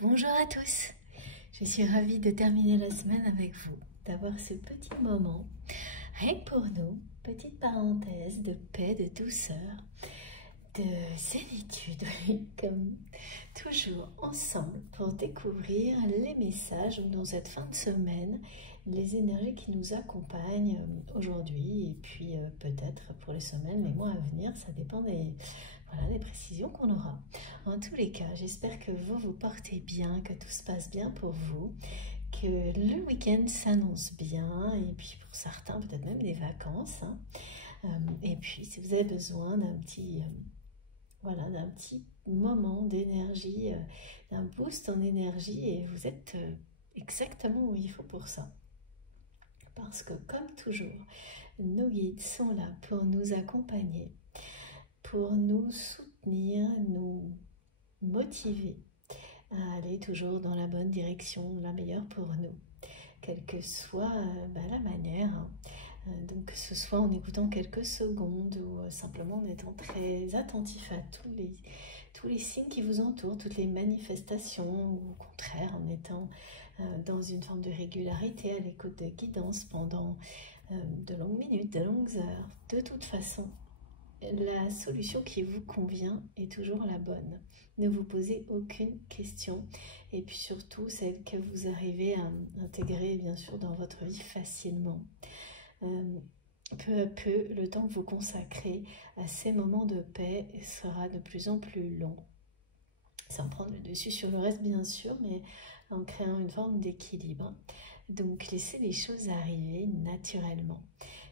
Bonjour à tous, je suis ravie de terminer la semaine avec vous, d'avoir ce petit moment, rien que pour nous, petite parenthèse de paix, de douceur, de zénitude, oui, comme toujours ensemble pour découvrir les messages ou dans cette fin de semaine, les énergies qui nous accompagnent aujourd'hui et puis peut-être pour les semaines, les mois à venir, ça dépend des précisions qu'on aura. En tous les cas, j'espère que vous vous portez bien, que tout se passe bien pour vous, que le week-end s'annonce bien et puis pour certains peut-être même des vacances. Et puis si vous avez besoin d'un petit d'un petit moment d'énergie, d'un boost en énergie et vous êtes exactement où il faut pour ça. Parce que comme toujours, nos guides sont là pour nous accompagner, pour nous soutenir, nous motiver à aller toujours dans la bonne direction, la meilleure pour nous, quelle que soit la manière. Donc que ce soit en écoutant quelques secondes ou simplement en étant très attentif à tous les signes qui vous entourent, toutes les manifestations, ou au contraire en étant dans une forme de régularité à l'écoute de guidance pendant de longues minutes, de longues heures. De toute façon, la solution qui vous convient est toujours la bonne. Ne vous posez aucune question et puis surtout celle que vous arrivez à intégrer bien sûr dans votre vie facilement. Peu à peu, le temps que vous consacrez à ces moments de paix sera de plus en plus long. Sans prendre le dessus sur le reste bien sûr, mais en créant une forme d'équilibre. Donc laissez les choses arriver naturellement.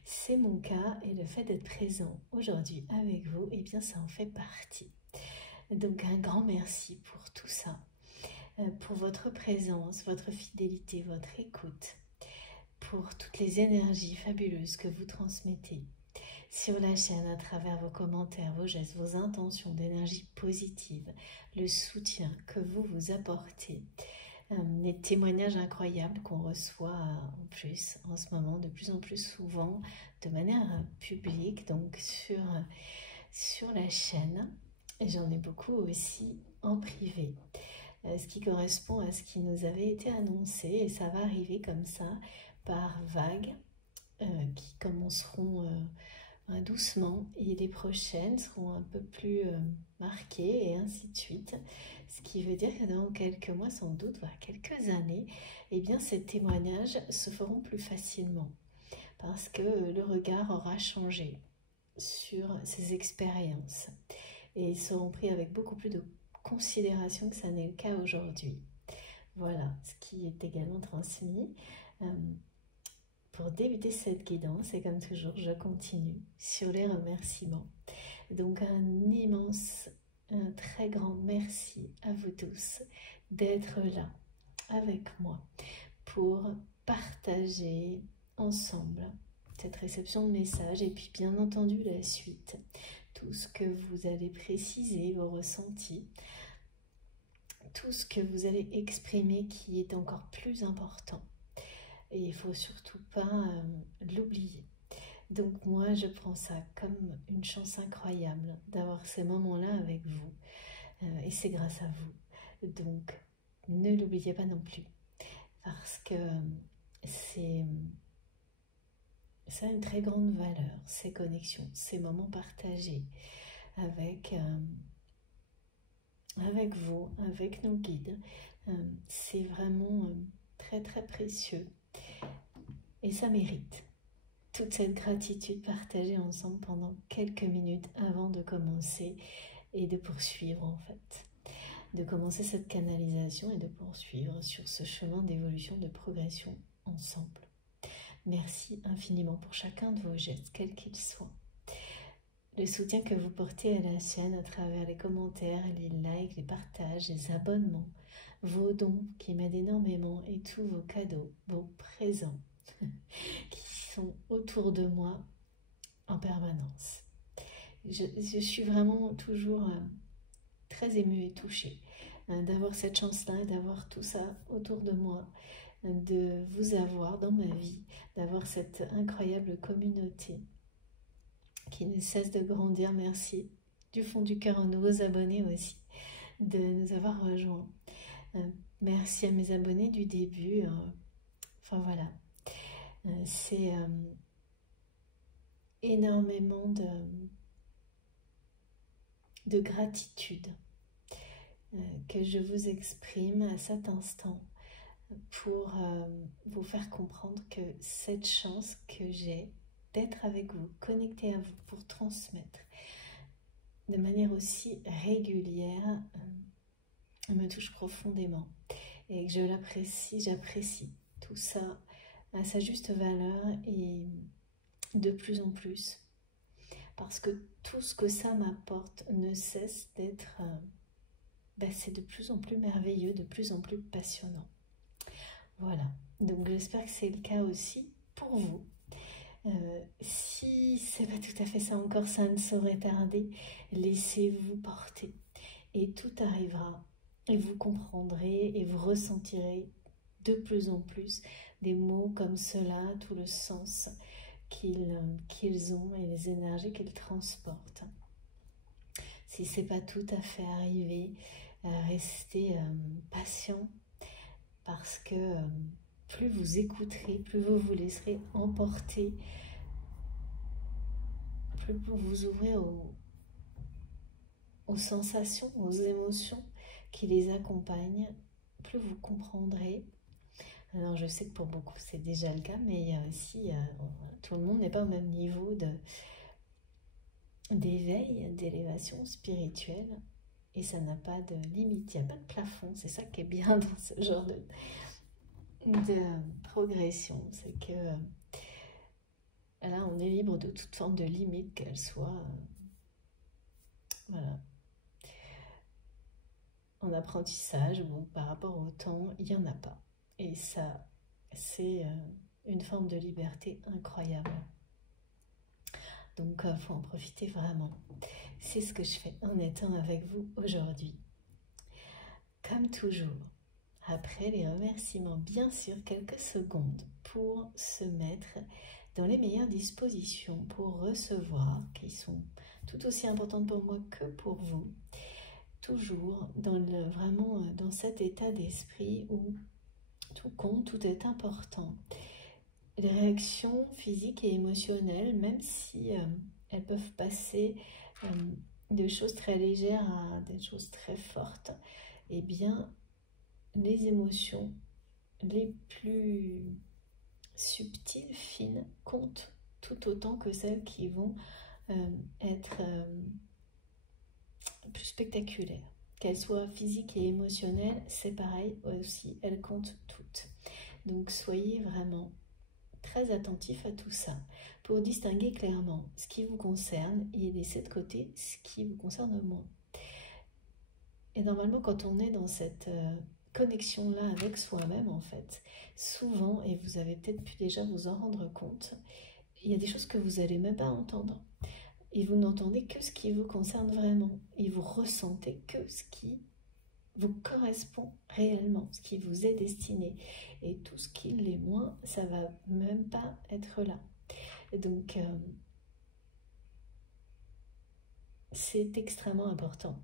C'est mon cas et le fait d'être présent aujourd'hui avec vous, eh bien ça en fait partie. Donc un grand merci pour tout ça, pour votre présence, votre fidélité, votre écoute, pour toutes les énergies fabuleuses que vous transmettez sur la chaîne à travers vos commentaires, vos gestes, vos intentions d'énergie positive, le soutien que vous vous apportez, les témoignages incroyables qu'on reçoit en plus en ce moment, de plus en plus souvent, de manière publique, donc sur la chaîne. J'en ai beaucoup aussi en privé, ce qui correspond à ce qui nous avait été annoncé, et ça va arriver comme ça, par vagues, qui commenceront doucement, et les prochaines seront un peu plus marquées, et ainsi de suite. Ce qui veut dire que dans quelques mois, sans doute, voire quelques années, eh bien, ces témoignages se feront plus facilement, parce que le regard aura changé sur ces expériences, et ils seront pris avec beaucoup plus de considération que ça n'est le cas aujourd'hui. Voilà ce qui est également transmis. Pour débuter cette guidance, et comme toujours, je continue sur les remerciements. Donc un très grand merci à vous tous d'être là avec moi pour partager ensemble cette réception de messages et puis bien entendu la suite, tout ce que vous allez préciser, vos ressentis, tout ce que vous allez exprimer qui est encore plus important. Et il ne faut surtout pas l'oublier. Donc moi, je prends ça comme une chance incroyable d'avoir ces moments-là avec vous. Et c'est grâce à vous. Donc, ne l'oubliez pas non plus. Parce que ça a une très grande valeur, ces connexions, ces moments partagés avec vous, avec nos guides. C'est vraiment très très précieux. Et ça mérite toute cette gratitude partagée ensemble pendant quelques minutes avant de commencer et de poursuivre en fait. De commencer cette canalisation et de poursuivre sur ce chemin d'évolution, de progression ensemble. Merci infiniment pour chacun de vos gestes, quels qu'ils soient. Le soutien que vous portez à la chaîne à travers les commentaires, les likes, les partages, les abonnements, vos dons qui m'aident énormément et tous vos cadeaux, vos présents qui sont autour de moi en permanence. Je suis vraiment toujours très émue et touchée d'avoir cette chance-là, d'avoir tout ça autour de moi, de vous avoir dans ma vie, d'avoir cette incroyable communauté qui ne cesse de grandir. Merci du fond du cœur à nos nouveaux abonnés aussi de nous avoir rejoints. Merci à mes abonnés du début. Enfin voilà, c'est énormément de gratitude que je vous exprime à cet instant pour vous faire comprendre que cette chance que j'ai d'être avec vous, connectée à vous pour transmettre de manière aussi régulière, me touche profondément et que je l'apprécie, j'apprécie tout ça à sa juste valeur et de plus en plus, parce que tout ce que ça m'apporte ne cesse d'être, c'est de plus en plus merveilleux, de plus en plus passionnant. Voilà, donc j'espère que c'est le cas aussi pour vous. Si c'est pas tout à fait ça encore, ça ne saurait tarder. Laissez-vous porter et tout arrivera et vous comprendrez et vous ressentirez de plus en plus des mots comme cela, tout le sens qu'ils ont et les énergies qu'ils transportent. Si c'est pas tout à fait arrivé, restez patient, parce que plus vous écouterez, plus vous vous laisserez emporter, plus vous vous ouvrez aux sensations, aux émotions qui les accompagnent, plus vous comprendrez. Alors je sais que pour beaucoup c'est déjà le cas, mais il y a aussi, tout le monde n'est pas au même niveau d'éveil, d'élévation spirituelle, et ça n'a pas de limite, il n'y a pas de plafond. C'est ça qui est bien dans ce genre de progression, c'est que là on est libre de toute forme de limite, qu'elle soit voilà, en apprentissage ou par rapport au temps, il n'y en a pas. Et ça, c'est une forme de liberté incroyable. Donc, il faut en profiter vraiment. C'est ce que je fais en étant avec vous aujourd'hui. Comme toujours, après les remerciements, bien sûr, quelques secondes pour se mettre dans les meilleures dispositions pour recevoir, qui sont tout aussi importantes pour moi que pour vous. Toujours vraiment dans cet état d'esprit où tout compte, tout est important. Les réactions physiques et émotionnelles, même si elles peuvent passer de choses très légères à des choses très fortes, eh bien, les émotions les plus subtiles, fines, comptent tout autant que celles qui vont être plus spectaculaires. Qu'elles soient physiques et émotionnelles, c'est pareil aussi, elles comptent toutes. Donc soyez vraiment très attentifs à tout ça pour distinguer clairement ce qui vous concerne et laisser de côté ce qui vous concerne moins. Et normalement, quand on est dans cette connexion-là avec soi-même, en fait, souvent, et vous avez peut-être pu déjà vous en rendre compte, il y a des choses que vous n'allez même pas entendre. Et vous n'entendez que ce qui vous concerne vraiment. Et vous ressentez que ce qui vous correspond réellement, ce qui vous est destiné. Et tout ce qui l'est moins, ça va même pas être là. Et donc, c'est extrêmement important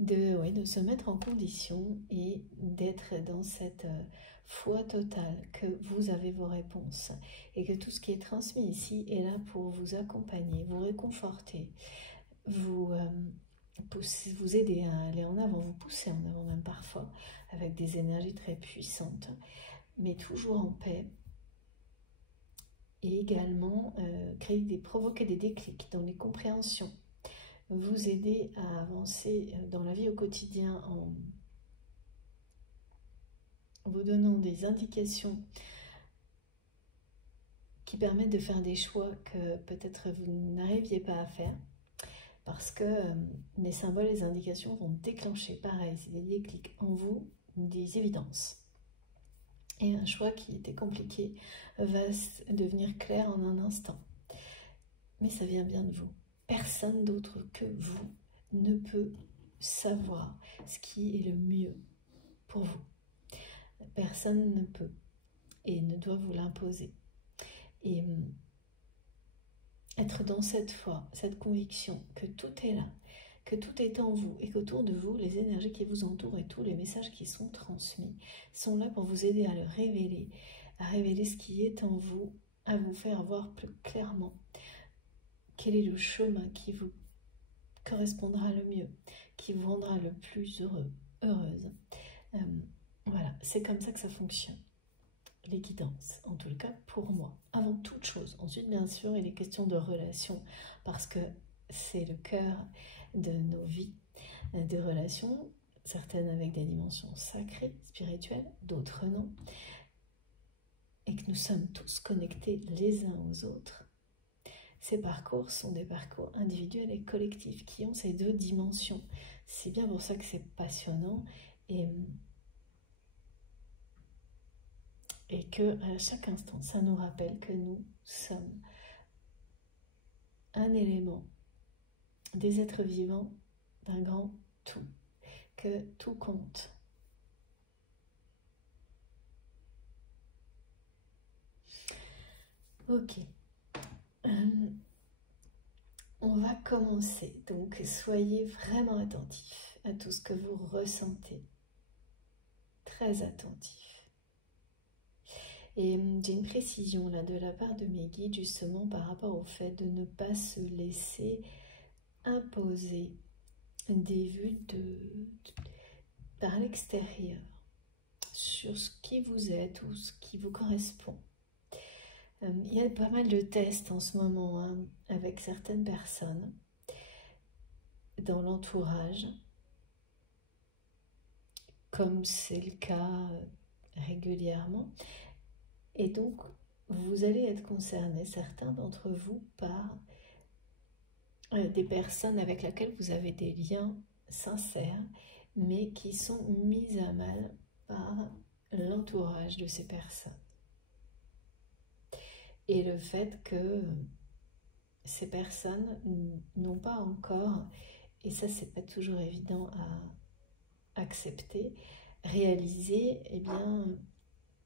de se mettre en condition et d'être dans cette foi totale que vous avez vos réponses et que tout ce qui est transmis ici est là pour vous accompagner, vous réconforter, vous aider à aller en avant, vous pousser en avant même parfois avec des énergies très puissantes, mais toujours en paix. Et également provoquer des déclics dans les compréhensions, vous aider à avancer dans la vie au quotidien en vous donnant des indications qui permettent de faire des choix que peut-être vous n'arriviez pas à faire, parce que les symboles et les indications vont déclencher, pareil, c'est des déclics en vous, des évidences. Et un choix qui était compliqué va devenir clair en un instant. Mais ça vient bien de vous. Personne d'autre que vous ne peut savoir ce qui est le mieux pour vous. Personne ne peut et ne doit vous l'imposer. Et être dans cette foi, cette conviction que tout est là, que tout est en vous et qu'autour de vous, les énergies qui vous entourent et tous les messages qui sont transmis sont là pour vous aider à le révéler, à révéler ce qui est en vous, à vous faire voir plus clairement quel est le chemin qui vous correspondra le mieux, qui vous rendra le plus heureux, heureuse. Voilà, c'est comme ça que ça fonctionne. Les guidances, en tout cas pour moi, avant toute chose. Ensuite, bien sûr, il est question de relations, parce que c'est le cœur de nos vies, de relations, certaines avec des dimensions sacrées, spirituelles, d'autres non, et que nous sommes tous connectés les uns aux autres. Ces parcours sont des parcours individuels et collectifs qui ont ces deux dimensions. C'est bien pour ça que c'est passionnant et que à chaque instant, ça nous rappelle que nous sommes un élément des êtres vivants d'un grand tout, que tout compte. Ok. On va commencer, donc soyez vraiment attentifs à tout ce que vous ressentez. Très attentifs. Et j'ai une précision là de la part de mes guides justement par rapport au fait de ne pas se laisser imposer des vues par l'extérieur sur ce qui vous êtes ou ce qui vous correspond. Il y a pas mal de tests en ce moment avec certaines personnes dans l'entourage, comme c'est le cas régulièrement. Et donc, vous allez être concernés, certains d'entre vous, par des personnes avec lesquelles vous avez des liens sincères, mais qui sont mises à mal par l'entourage de ces personnes. Et le fait que ces personnes n'ont pas encore, et ça c'est pas toujours évident à accepter, réaliser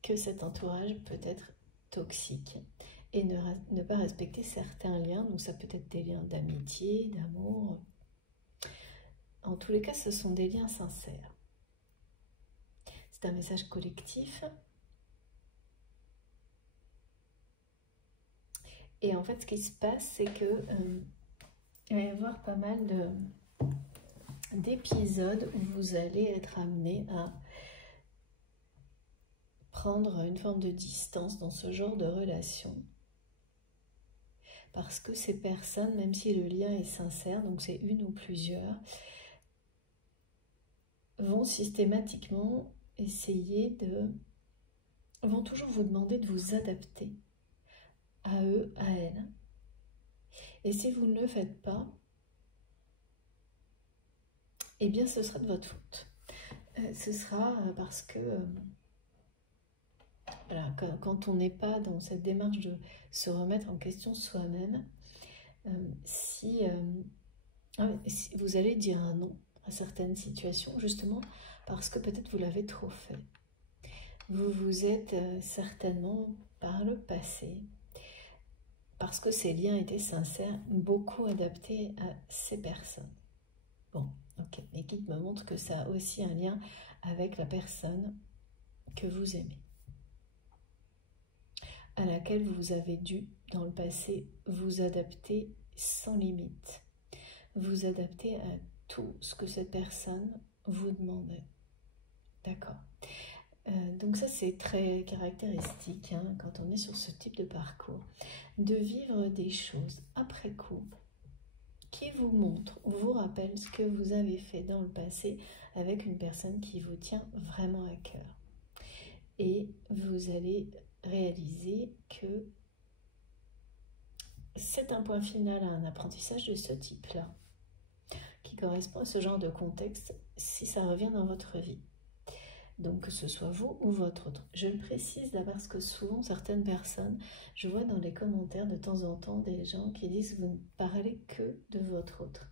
que cet entourage peut être toxique et ne pas respecter certains liens. Donc ça peut être des liens d'amitié, d'amour. En tous les cas, ce sont des liens sincères. C'est un message collectif. Et en fait, ce qui se passe, c'est que il va y avoir pas mal d'épisodes où vous allez être amené à prendre une forme de distance dans ce genre de relation. Parce que ces personnes, même si le lien est sincère, donc c'est une ou plusieurs, vont systématiquement vont toujours vous demander de vous adapter à eux, à elles. Et si vous ne le faites pas, eh bien ce sera de votre faute. Ce sera parce que voilà, quand on n'est pas dans cette démarche de se remettre en question soi-même, si vous allez dire un non à certaines situations, justement parce que peut-être vous l'avez trop fait. Vous vous êtes certainement par le passé, parce que ces liens étaient sincères, beaucoup adaptés à ces personnes. Bon, ok, mes guides me montrent que ça a aussi un lien avec la personne que vous aimez, à laquelle vous avez dû, dans le passé, vous adapter sans limite, vous adapter à tout ce que cette personne vous demandait. D'accord. Donc ça, c'est très caractéristique quand on est sur ce type de parcours, de vivre des choses après coup qui vous montrent, vous rappellent ce que vous avez fait dans le passé avec une personne qui vous tient vraiment à cœur. Et vous allez réaliser que c'est un point final à un apprentissage de ce type-là, qui correspond à ce genre de contexte si ça revient dans votre vie. Donc que ce soit vous ou votre autre. Je le précise là parce que souvent certaines personnes, je vois dans les commentaires de temps en temps des gens qui disent vous ne parlez que de votre autre.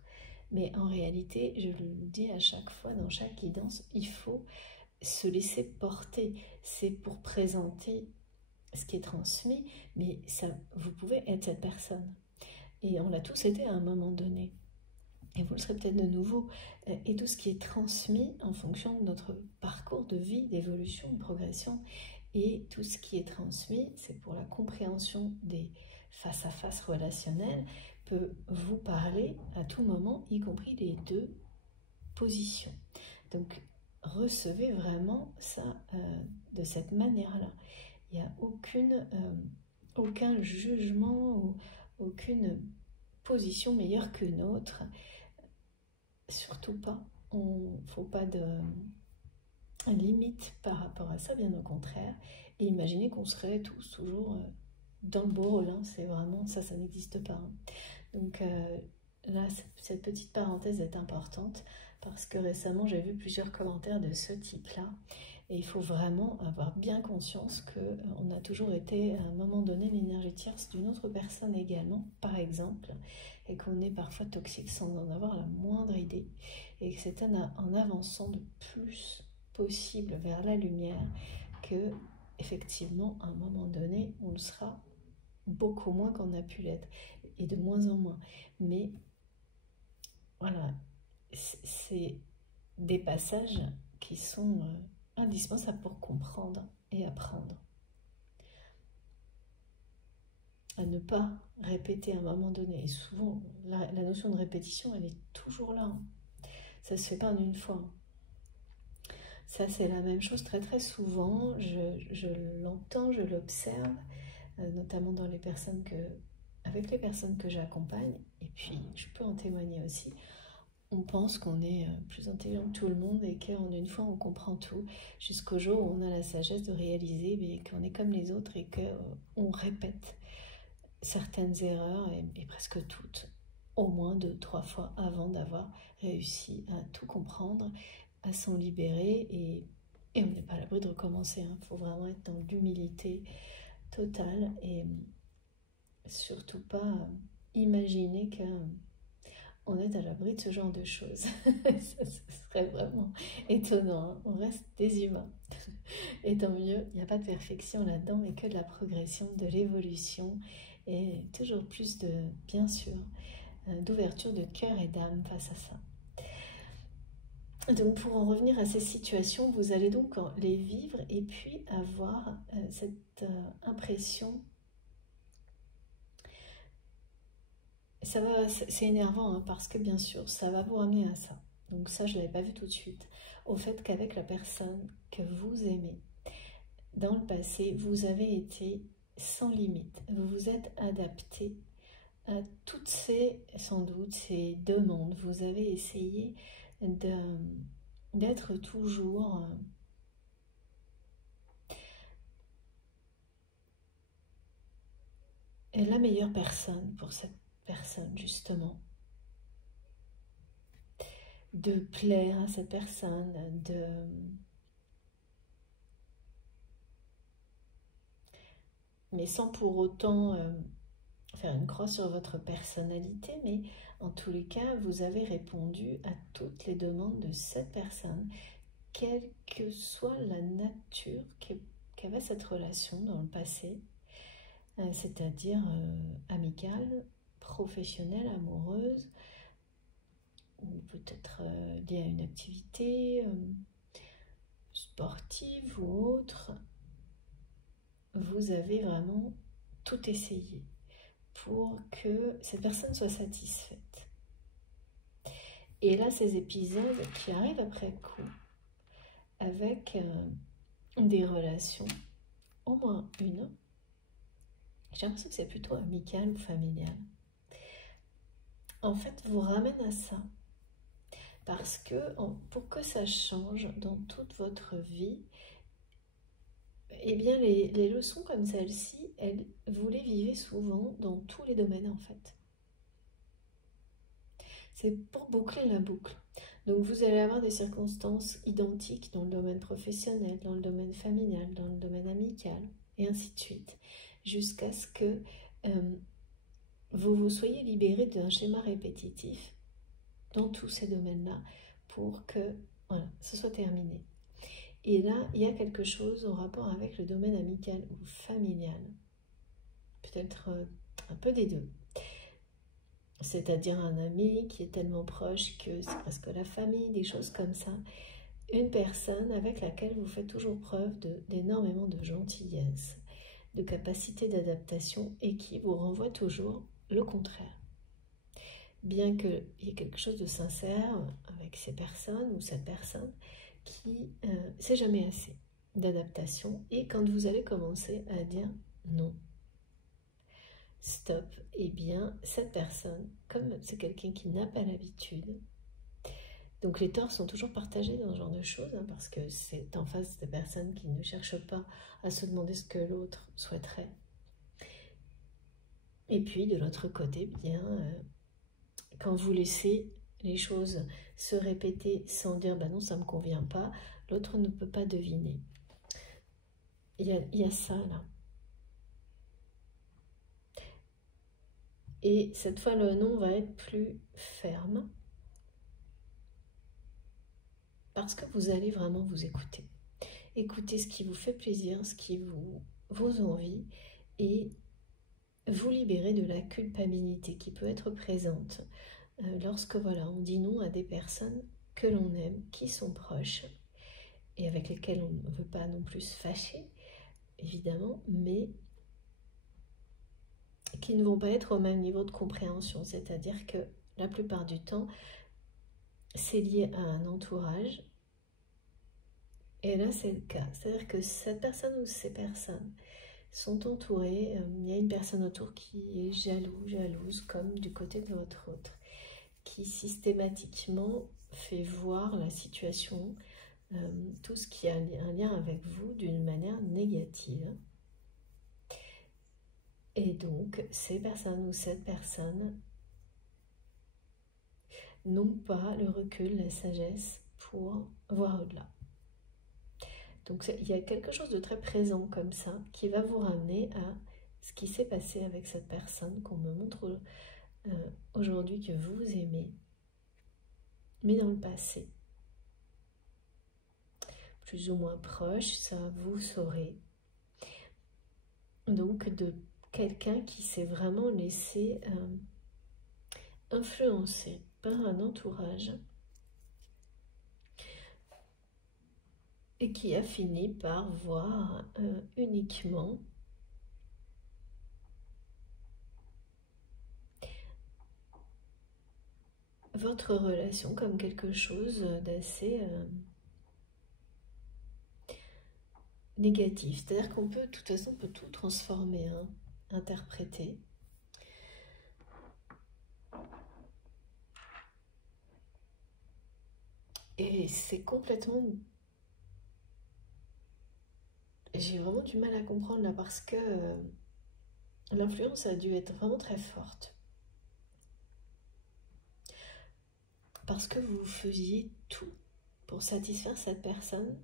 Mais en réalité, je le dis à chaque fois dans chaque guidance, il faut se laisser porter. C'est pour présenter ce qui est transmis, mais ça, vous pouvez être cette personne. Et on l'a tous été à un moment donné. et vous le serez peut-être de nouveau, et tout ce qui est transmis en fonction de notre parcours de vie, d'évolution, de progression, et tout ce qui est transmis, c'est pour la compréhension des face-à-face relationnels, peut vous parler à tout moment, y compris les deux positions. Donc, recevez vraiment ça de cette manière-là. Il n'y a aucun jugement ou aucune position meilleure qu'une autre. Surtout pas. Il ne faut pas de limite par rapport à ça, bien au contraire. Et imaginez qu'on serait tous toujours dans le beau rôle. Hein. C'est vraiment ça, ça n'existe pas. Hein. Donc là, cette petite parenthèse est importante parce que récemment, j'ai vu plusieurs commentaires de ce type-là. Et il faut vraiment avoir bien conscience qu'on a toujours été, à un moment donné, l'énergie tierce d'une autre personne également, par exemple, et qu'on est parfois toxique sans en avoir la moindre idée. Et que c'est en avançant de plus possible vers la lumière que, effectivement, à un moment donné, on le sera beaucoup moins qu'on a pu l'être, et de moins en moins. Mais voilà, c'est des passages qui sont indispensables pour comprendre et apprendre. À ne pas répéter à un moment donné. Et souvent, la notion de répétition, elle est toujours là. Hein. Ça se fait pas en une fois. Ça, c'est la même chose très très souvent. Je l'entends, je l'observe, notamment dans avec les personnes que j'accompagne. Et puis, je peux en témoigner aussi. On pense qu'on est plus intelligent que tout le monde et qu'en une fois, on comprend tout. Jusqu'au jour où on a la sagesse de réaliser qu'on est comme les autres et qu'on répète certaines erreurs, et presque toutes, au moins 2-3 fois avant d'avoir réussi à tout comprendre, à s'en libérer, et on n'est pas à l'abri de recommencer. Il faut vraiment être dans l'humilité totale et surtout pas imaginer qu'on est à l'abri de ce genre de choses. Ça, ce serait vraiment étonnant. Hein. On reste des humains. Et tant mieux, il n'y a pas de perfection là-dedans, mais que de la progression, de l'évolution, et toujours plus bien sûr, d'ouverture de cœur et d'âme face à ça. Donc pour en revenir à ces situations, vous allez donc les vivre et puis avoir cette impression. C'est énervant hein, parce que bien sûr, ça va vous ramener à ça. Donc ça, je ne l'avais pas vu tout de suite. Au fait qu'avec la personne que vous aimez, dans le passé, vous avez été sans limite. Vous vous êtes adapté à toutes sans doute, ces demandes. Vous avez essayé d'être toujours la meilleure personne pour cette personne, justement. De plaire à cette personne, mais sans pour autant faire une croix sur votre personnalité, mais en tous les cas, vous avez répondu à toutes les demandes de cette personne, quelle que soit la nature qu'avait cette relation dans le passé, c'est-à-dire amicale, professionnelle, amoureuse, ou peut-être liée à une activité sportive ou autre. Vous avez vraiment tout essayé pour que cette personne soit satisfaite. Et là, ces épisodes qui arrivent après coup, avec des relations, au moins une, j'ai l'impression que c'est plutôt amical ou familial, en fait, vous ramène à ça. Parce que pour que ça change dans toute votre vie, eh bien, les leçons comme celle-ci, vous les vivez souvent dans tous les domaines, en fait. C'est pour boucler la boucle. Donc, vous allez avoir des circonstances identiques dans le domaine professionnel, dans le domaine familial, dans le domaine amical, et ainsi de suite, jusqu'à ce que vous vous soyez libéré d'un schéma répétitif dans tous ces domaines-là pour que voilà, ce soit terminé. Et là, il y a quelque chose en rapport avec le domaine amical ou familial, peut-être un peu des deux. c'est-à-dire un ami qui est tellement proche que c'est presque la famille, des choses comme ça. Une personne avec laquelle vous faites toujours preuve d'énormément de gentillesse, de capacité d'adaptation et qui vous renvoie toujours le contraire. Bien qu'il y ait quelque chose de sincère avec ces personnes ou cette personne qui, c'est jamais assez d'adaptation. Et quand vous allez commencer à dire non, stop, eh bien cette personne, comme c'est quelqu'un qui n'a pas l'habitude, donc les torts sont toujours partagés dans ce genre de choses, hein, parce que c'est en face de personnes qui ne cherchent pas à se demander ce que l'autre souhaiterait. Et puis de l'autre côté, bien, quand vous laissez les choses se répéter sans dire bah non ça me convient pas, l'autre ne peut pas deviner. Il y a ça là. Et cette fois le non va être plus ferme parce que vous allez vraiment vous écouter. Écoutez ce qui vous fait plaisir, ce qui vous envie et vous libérer de la culpabilité qui peut être présente lorsque voilà, on dit non à des personnes que l'on aime, qui sont proches et avec lesquelles on ne veut pas non plus se fâcher, évidemment, mais qui ne vont pas être au même niveau de compréhension. C'est-à-dire que la plupart du temps, c'est lié à un entourage. Et là, c'est le cas. C'est-à-dire que cette personne ou ces personnes sont entourées. Il y a une personne autour qui est jalouse, comme du côté de votre autre, qui systématiquement fait voir la situation, tout ce qui a un lien avec vous d'une manière négative. Et donc, ces personnes ou cette personne n'ont pas le recul, la sagesse pour voir au-delà. Donc, il y a quelque chose de très présent comme ça qui va vous ramener à ce qui s'est passé avec cette personne qu'on me montre aujourd'hui que vous aimez, mais dans le passé. Plus ou moins proche, ça vous saurez. Donc, de quelqu'un qui s'est vraiment laissé influencer par un entourage et qui a fini par voir uniquement votre relation comme quelque chose d'assez négatif. C'est-à-dire qu'on peut, de toute façon, on peut tout transformer, hein, interpréter. Et c'est complètement... J'ai vraiment du mal à comprendre là parce que l'influence a dû être vraiment très forte. Parce que vous faisiez tout pour satisfaire cette personne.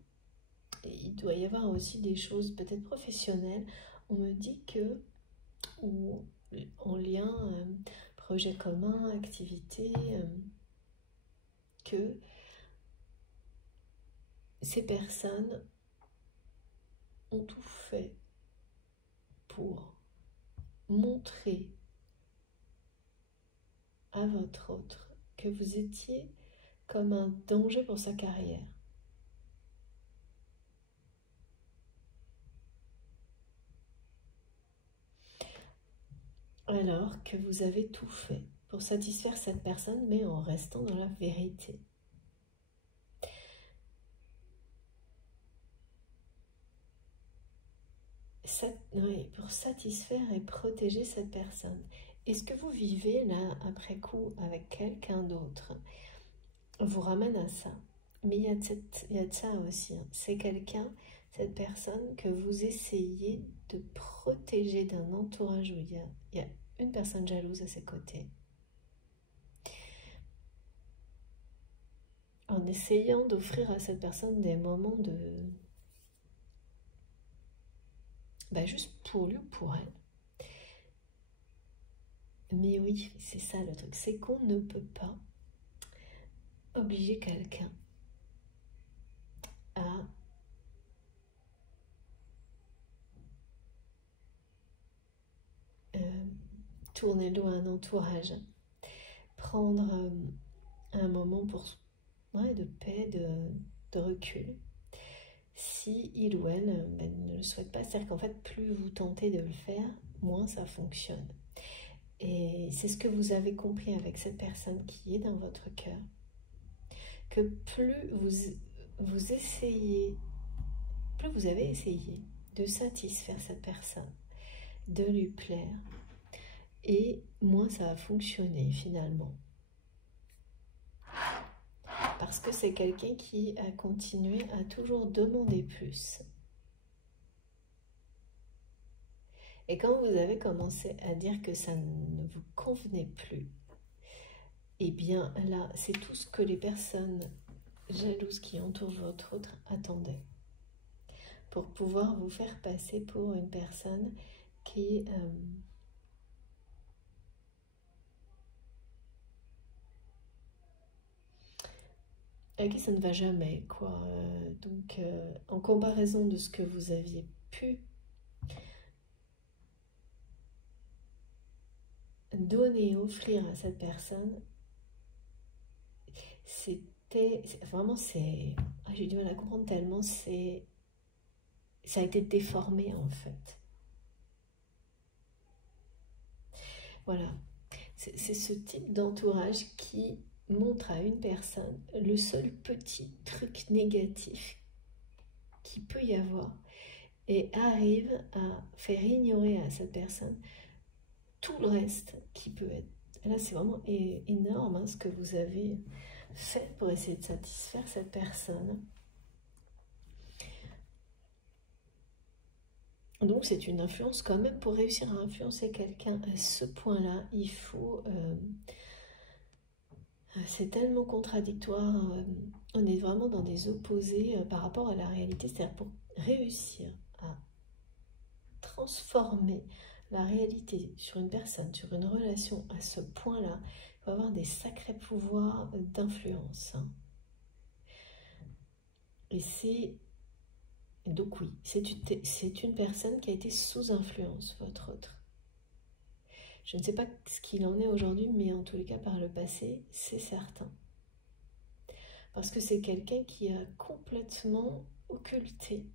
Et il doit y avoir aussi des choses peut-être professionnelles. On me dit que, ou en lien, projet commun, activité, que ces personnes ont tout fait pour montrer à votre autre que vous étiez comme un danger pour sa carrière. Alors que vous avez tout fait pour satisfaire cette personne, mais en restant dans la vérité. Oui, pour satisfaire et protéger cette personne. Et ce que vous vivez là, après coup, avec quelqu'un d'autre, vous ramène à ça. Mais il y a de ça aussi. Hein. C'est quelqu'un, cette personne que vous essayez de protéger d'un entourage où il y a une personne jalouse à ses côtés. En essayant d'offrir à cette personne des moments de... juste pour lui ou pour elle. Mais oui, c'est ça le truc, c'est qu'on ne peut pas obliger quelqu'un à tourner le dos à un entourage. prendre un moment de paix, de recul. Si il ou elle ne le souhaite pas, c'est-à-dire qu'en fait, plus vous tentez de le faire, moins ça fonctionne. Et c'est ce que vous avez compris avec cette personne qui est dans votre cœur, que plus vous essayez, plus vous avez essayé de satisfaire cette personne, de lui plaire, et moins ça a fonctionné finalement. Parce que c'est quelqu'un qui a continué à toujours demander plus. Et quand vous avez commencé à dire que ça ne vous convenait plus, eh bien là, c'est tout ce que les personnes jalouses qui entourent votre autre attendaient. Pour pouvoir vous faire passer pour une personne qui... à qui ça ne va jamais, quoi. Donc, en comparaison de ce que vous aviez pu donner, offrir à cette personne, j'ai du mal à comprendre tellement ça a été déformé en fait. Voilà, c'est ce type d'entourage qui montre à une personne le seul petit truc négatif qu'il peut y avoir et arrive à faire ignorer à cette personne tout le reste qui peut être. Et là, c'est vraiment énorme ce que vous avez fait pour essayer de satisfaire cette personne. Donc, c'est une influence quand même. Pour réussir à influencer quelqu'un à ce point-là, il faut... c'est tellement contradictoire. On est vraiment dans des opposés par rapport à la réalité. C'est-à-dire pour réussir à transformer la réalité sur une personne, sur une relation à ce point-là, il faut avoir des sacrés pouvoirs d'influence. Et c'est... Donc oui, c'est une personne qui a été sous influence, votre autre. Je ne sais pas ce qu'il en est aujourd'hui, mais en tous les cas, par le passé, c'est certain. Parce que c'est quelqu'un qui a complètement occulté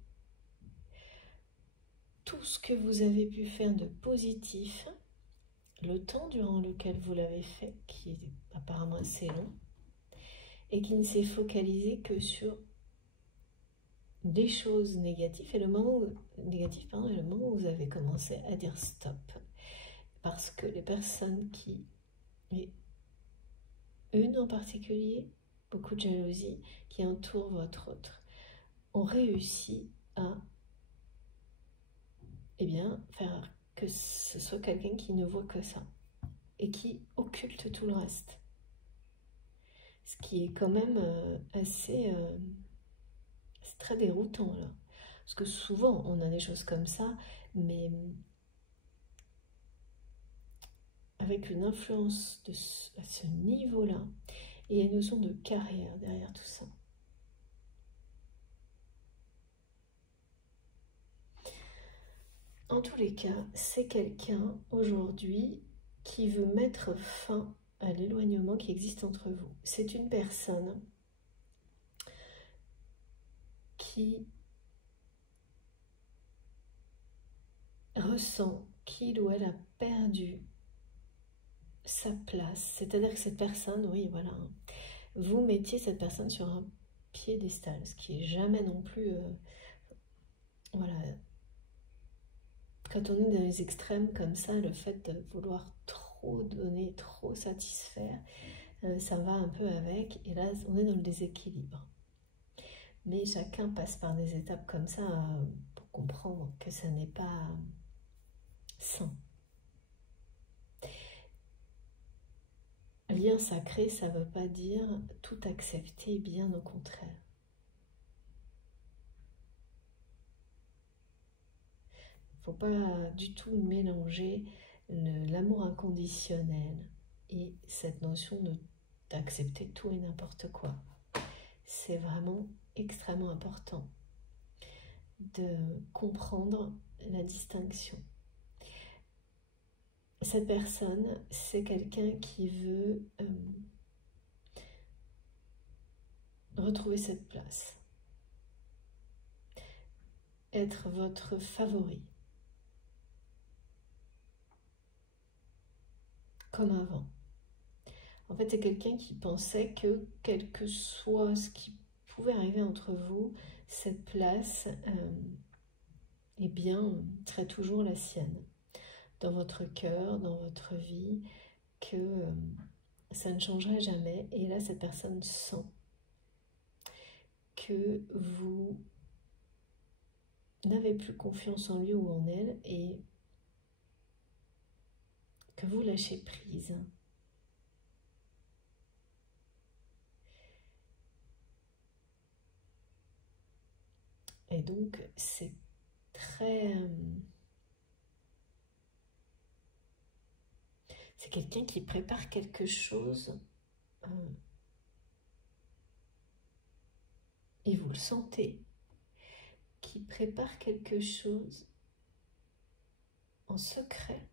tout ce que vous avez pu faire de positif, le temps durant lequel vous l'avez fait, qui est apparemment assez long, et qui ne s'est focalisé que sur des choses négatives, et le moment où vous avez commencé à dire stop. Parce que les personnes qui, et une en particulier, beaucoup de jalousie, qui entoure votre autre, ont réussi à faire que ce soit quelqu'un qui ne voit que ça et qui occulte tout le reste. Ce qui est quand même assez... c'est très déroutant là. Parce que souvent on a des choses comme ça, mais avec une influence à ce niveau-là, et il y a une notion de carrière derrière tout ça. En tous les cas, c'est quelqu'un aujourd'hui qui veut mettre fin à l'éloignement qui existe entre vous. C'est une personne qui ressent qu'il ou elle a perdu sa place. C'est-à-dire que cette personne, oui, voilà, vous mettiez cette personne sur un piédestal, ce qui est jamais non plus... voilà. Quand on est dans les extrêmes comme ça, le fait de vouloir trop donner, trop satisfaire, ça va un peu avec, et là on est dans le déséquilibre. Mais chacun passe par des étapes comme ça pour comprendre que ça n'est pas sain. Lien sacré, ça ne veut pas dire tout accepter, bien au contraire. Il ne faut pas du tout mélanger l'amour inconditionnel et cette notion d'accepter tout et n'importe quoi. C'est vraiment extrêmement important de comprendre la distinction. cette personne, c'est quelqu'un qui veut retrouver cette place, être votre favori, comme avant. En fait, c'est quelqu'un qui pensait que, quel que soit ce qui pouvait arriver entre vous, cette place, eh bien, serait toujours la sienne, dans votre cœur, dans votre vie, que ça ne changerait jamais. Et là, cette personne sent que vous n'avez plus confiance en lui ou en elle et que vous lâchez prise. Et donc, c'est très... c'est quelqu'un qui prépare quelque chose et vous le sentez, qui prépare quelque chose en secret.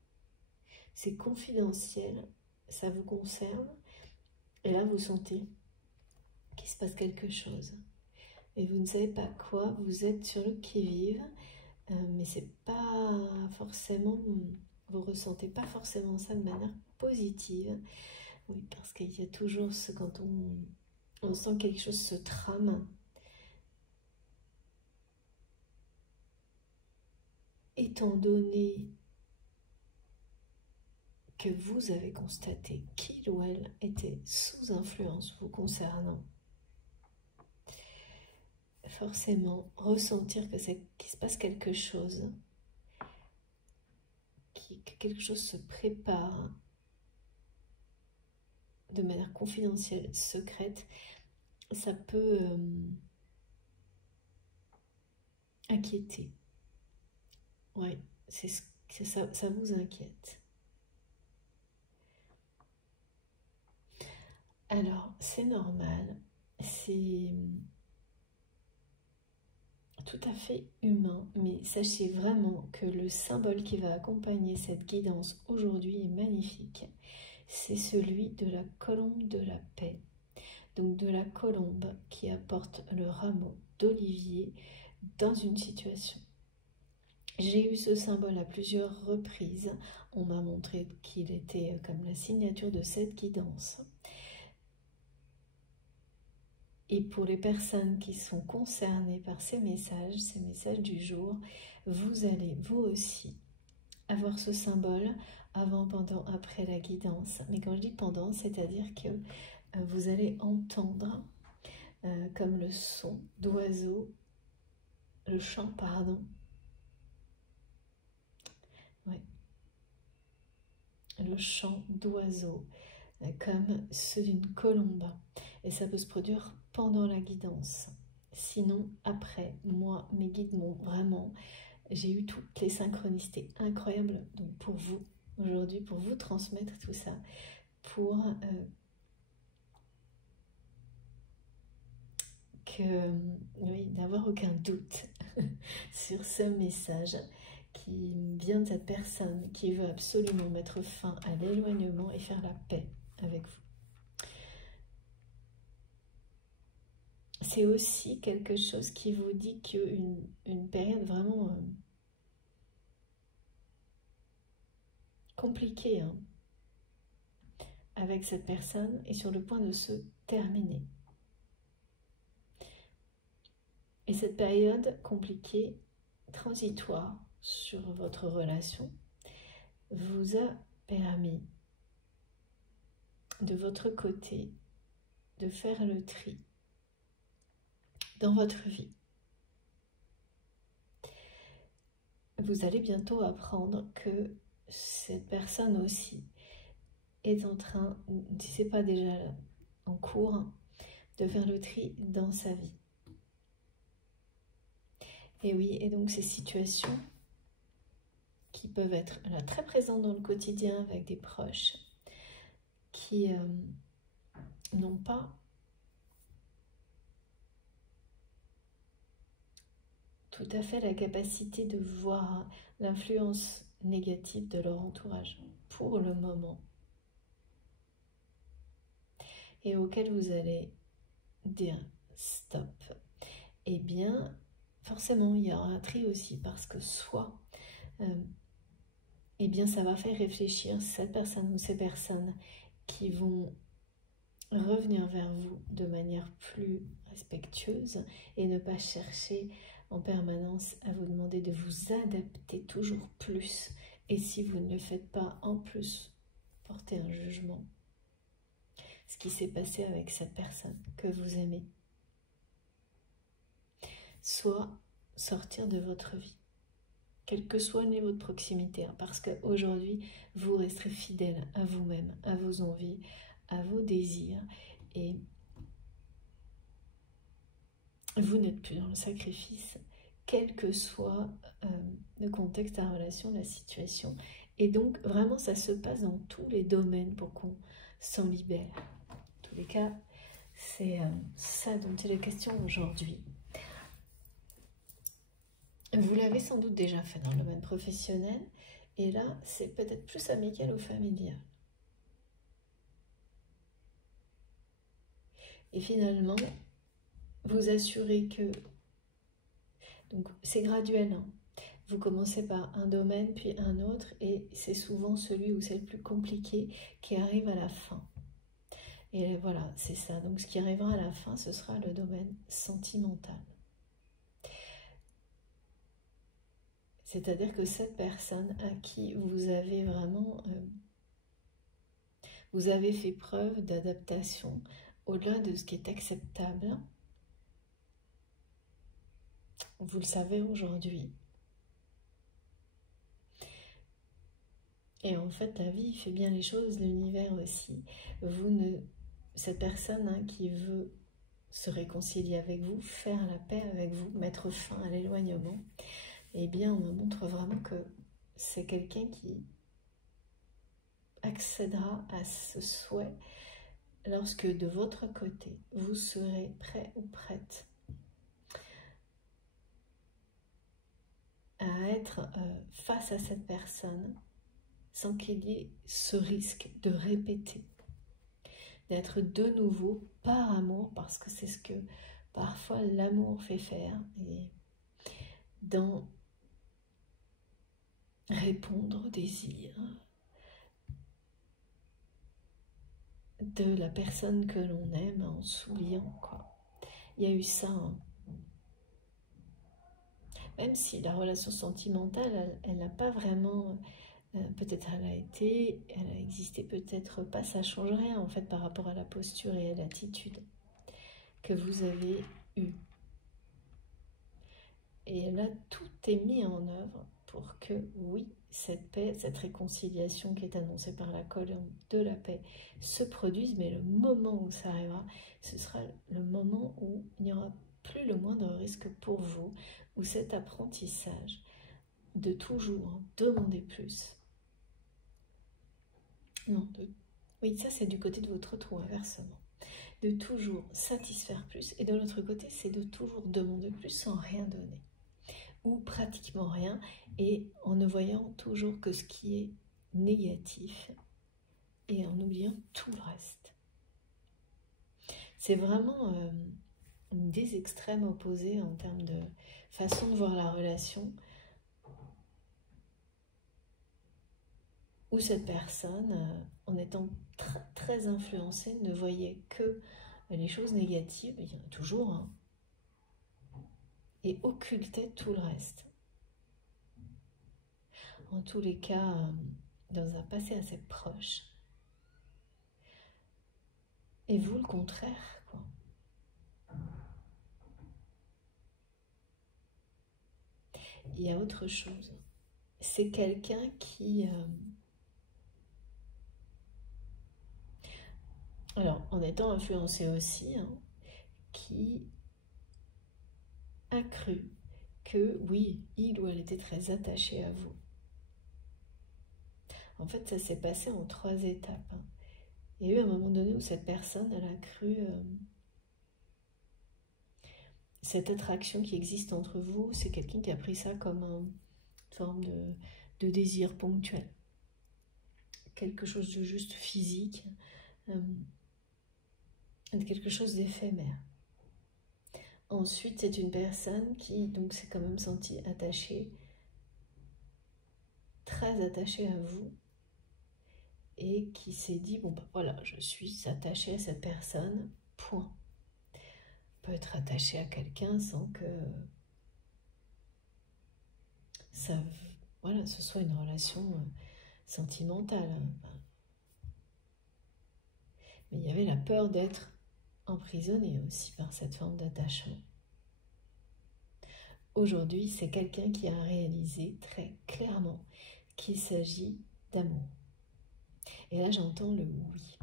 C'est confidentiel, ça vous concerne. Et là, vous sentez qu'il se passe quelque chose. Et vous ne savez pas quoi, vous êtes sur le qui-vive, mais c'est pas forcément... Vous ressentez pas forcément ça de manière positive. Oui, parce qu'il y a toujours ce... Quand on sent quelque chose se trame, étant donné que vous avez constaté qu'il ou elle était sous influence vous concernant, forcément ressentir qu'il se passe quelque chose, que quelque chose se prépare de manière confidentielle, secrète, ça peut inquiéter. Ouais, ça vous inquiète. Alors, c'est normal, c'est tout à fait humain, mais sachez vraiment que le symbole qui va accompagner cette guidance aujourd'hui est magnifique. C'est celui de la colombe de la paix. Donc de la colombe qui apporte le rameau d'olivier dans une situation. J'ai eu ce symbole à plusieurs reprises. On m'a montré qu'il était comme la signature de cette guidance. Et pour les personnes qui sont concernées par ces messages du jour, vous allez vous aussi avoir ce symbole avant, pendant, après la guidance. Mais quand je dis pendant, c'est-à-dire que vous allez entendre comme le son d'oiseaux, le chant, pardon. Ouais. Le chant d'oiseaux, comme ceux d'une colombe. Et ça peut se produire pendant la guidance. Sinon, après, moi, mes guides m'ont vraiment... J'ai eu toutes les synchronicités incroyables donc pour vous, aujourd'hui, pour vous transmettre tout ça, pour oui, d'avoir aucun doute sur ce message qui vient de cette personne qui veut absolument mettre fin à l'éloignement et faire la paix avec vous. C'est aussi quelque chose qui vous dit qu'une période vraiment compliquée avec cette personne est sur le point de se terminer. Et cette période compliquée, transitoire sur votre relation, vous a permis de votre côté de faire le tri dans votre vie. Vous allez bientôt apprendre que cette personne aussi est en train, si ce n'est pas déjà en cours, de faire le tri dans sa vie. Et oui, et donc ces situations qui peuvent être là très présentes dans le quotidien avec des proches qui n'ont pas tout à fait la capacité de voir l'influence négative de leur entourage pour le moment et auquel vous allez dire stop, eh bien forcément il y aura un tri aussi parce que soit eh bien ça va faire réfléchir cette personne ou ces personnes qui vont revenir vers vous de manière plus respectueuse et ne pas chercher en permanence à vous demander de vous adapter toujours plus. Et si vous ne le faites pas, en plus, porter un jugement. Ce qui s'est passé avec cette personne que vous aimez. Soit sortir de votre vie, quel que soit le niveau de proximité, hein, parce qu'aujourd'hui, vous resterez fidèle à vous-même, à vos envies, à vos désirs, et vous n'êtes plus dans le sacrifice, quel que soit le contexte, la relation, la situation. Et donc, vraiment, ça se passe dans tous les domaines pour qu'on s'en libère. En tous les cas, c'est ça dont il est question aujourd'hui. Vous l'avez sans doute déjà fait dans le domaine professionnel, et là, c'est peut-être plus amical ou familial. Et finalement, vous assurez que, donc c'est graduel, hein. Vous commencez par un domaine, puis un autre, et c'est souvent celui où c'est le plus compliqué qui arrive à la fin. Et voilà, c'est ça. Donc ce qui arrivera à la fin, ce sera le domaine sentimental. C'est-à-dire que cette personne à qui vous avez vraiment... vous avez fait preuve d'adaptation au-delà de ce qui est acceptable. Vous le savez aujourd'hui. Et en fait, la vie fait bien les choses, l'univers aussi. Cette personne qui veut se réconcilier avec vous, faire la paix avec vous, mettre fin à l'éloignement, eh bien, on me montre vraiment que c'est quelqu'un qui accédera à ce souhait lorsque de votre côté, vous serez prêt ou prête à être face à cette personne sans qu'il y ait ce risque de répéter, d'être de nouveau par amour, parce que c'est ce que parfois l'amour fait faire, et dans répondre aux désirs de la personne que l'on aime en s'oubliant, quoi. Il y a eu ça, hein. Même si la relation sentimentale, elle n'a pas vraiment... peut-être elle a existé, peut-être pas, ça change rien en fait par rapport à la posture et à l'attitude que vous avez eue. Et là, tout est mis en œuvre pour que, oui, cette paix, cette réconciliation qui est annoncée par la colonne de la paix se produise, mais le moment où ça arrivera, ce sera le moment où il n'y aura plus le moindre risque pour vous, où cet apprentissage de toujours demander plus. Non, oui, ça c'est du côté de votre trou, inversement. De toujours satisfaire plus, et de l'autre côté, c'est de toujours demander plus sans rien donner. Ou pratiquement rien, et en ne voyant toujours que ce qui est négatif, et en oubliant tout le reste. C'est vraiment des extrêmes opposés en termes de façon de voir la relation, où cette personne, en étant très influencée, ne voyait que les choses négatives, il y en a toujours, hein, et occultait tout le reste. En tous les cas, dans un passé assez proche. Et vous, le contraire, quoi. Il y a autre chose. C'est quelqu'un qui... alors, en étant influencé aussi, hein, qui a cru que, oui, il ou elle était très attaché à vous. En fait, ça s'est passé en 3 étapes. Hein. Il y a eu un moment donné où cette personne, elle a cru cette attraction qui existe entre vous, c'est quelqu'un qui a pris ça comme une forme de désir ponctuel. Quelque chose de juste physique, quelque chose d'éphémère. Ensuite, c'est une personne qui donc s'est quand même sentie attachée, très attachée à vous, et qui s'est dit, bon ben voilà, je suis attachée à cette personne, point. Peut être attachée à quelqu'un sans que ça, voilà, ce soit une relation sentimentale. Mais il y avait la peur d'être emprisonné aussi par cette forme d'attachement. Aujourd'hui, c'est quelqu'un qui a réalisé très clairement qu'il s'agit d'amour. Et là, j'entends le oui.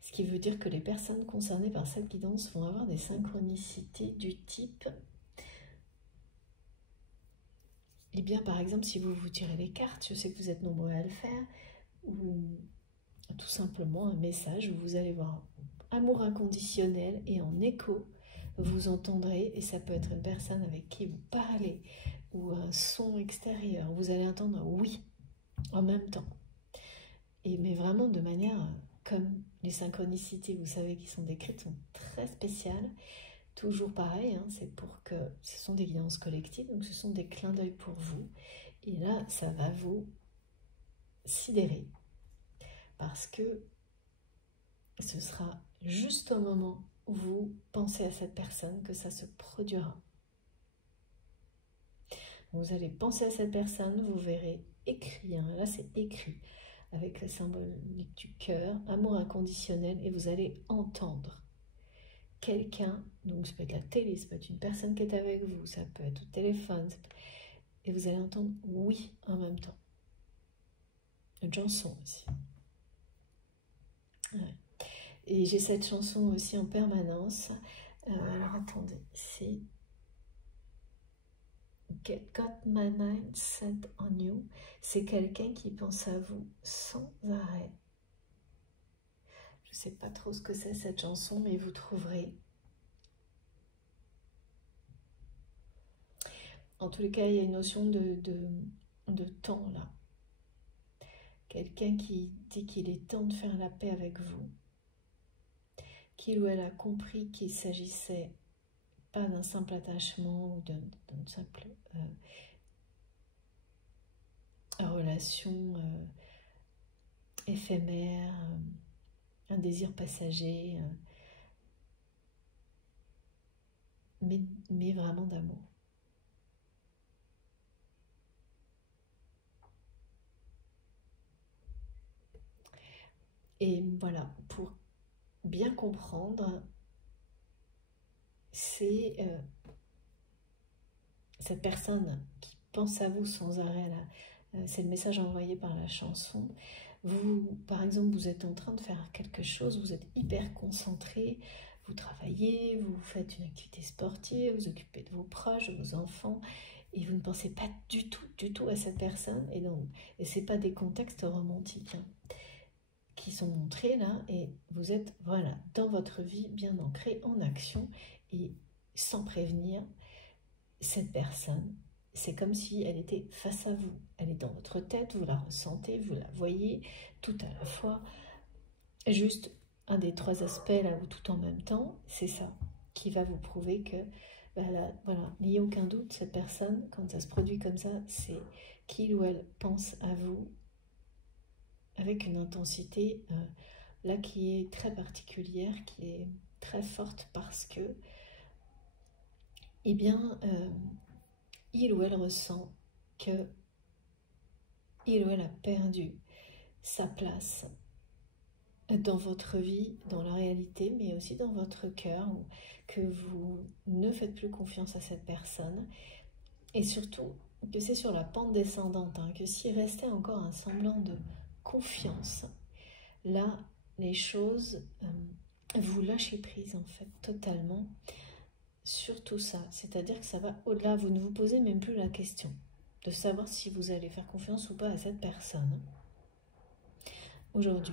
Ce qui veut dire que les personnes concernées par cette guidance vont avoir des synchronicités du type... Eh bien, par exemple, si vous vous tirez les cartes, je sais que vous êtes nombreux à le faire, ou tout simplement un message où vous allez voir amour inconditionnel et en écho, vous entendrez, et ça peut être une personne avec qui vous parlez, ou un son extérieur, vous allez entendre oui en même temps. Mais vraiment de manière, comme les synchronicités, vous savez, qui sont décrites, sont très spéciales. Toujours pareil, hein, c'est pour que ce sont des guidances collectives, donc ce sont des clins d'œil pour vous. Et là, ça va vous sidérer, parce que ce sera juste au moment où vous pensez à cette personne que ça se produira. Vous allez penser à cette personne, vous verrez écrit, hein, là c'est écrit, avec le symbole du cœur, amour inconditionnel, et vous allez entendre quelqu'un, donc ça peut être la télé, ça peut être une personne qui est avec vous, ça peut être au téléphone, et vous allez entendre oui en même temps. Une chanson aussi. Ouais. Et j'ai cette chanson aussi en permanence. Alors attendez, c'est Got My Mind Set on You. C'est quelqu'un qui pense à vous sans arrêt. Je ne sais pas trop ce que c'est cette chanson, mais vous trouverez. En tous les cas, il y a une notion de temps là. Quelqu'un qui dit qu'il est temps de faire la paix avec vous. Qu'il ou elle a compris qu'il s'agissait pas d'un simple attachement ou d'une simple relation éphémère, un désir passager, mais vraiment d'amour. Et voilà, pour bien comprendre, c'est cette personne qui pense à vous sans arrêt, c'est le message envoyé par la chanson. Vous, par exemple, vous êtes en train de faire quelque chose, vous êtes hyper concentré, vous travaillez, vous faites une activité sportive, vous occupez de vos proches, de vos enfants, et vous ne pensez pas du tout à cette personne, et c'est pas des contextes romantiques hein, qui sont montrés là, et vous êtes voilà dans votre vie bien ancré en action, et sans prévenir cette personne. C'est comme si elle était face à vous. Elle est dans votre tête, vous la ressentez, vous la voyez, tout à la fois. Juste un des trois aspects là, ou tout en même temps, c'est ça qui va vous prouver que, voilà, n'ayez aucun doute, cette personne, quand ça se produit comme ça, c'est qu'il ou elle pense à vous avec une intensité là qui est très particulière, qui est très forte parce que, eh bien, il ou elle ressent que il ou elle a perdu sa place dans votre vie, dans la réalité, mais aussi dans votre cœur, que vous ne faites plus confiance à cette personne, et surtout que c'est sur la pente descendante, hein, que s'il restait encore un semblant de confiance, là, les choses, vous lâchez prise en fait totalement sur tout ça, c'est-à-dire que ça va au-delà, vous ne vous posez même plus la question de savoir si vous allez faire confiance ou pas à cette personne aujourd'hui.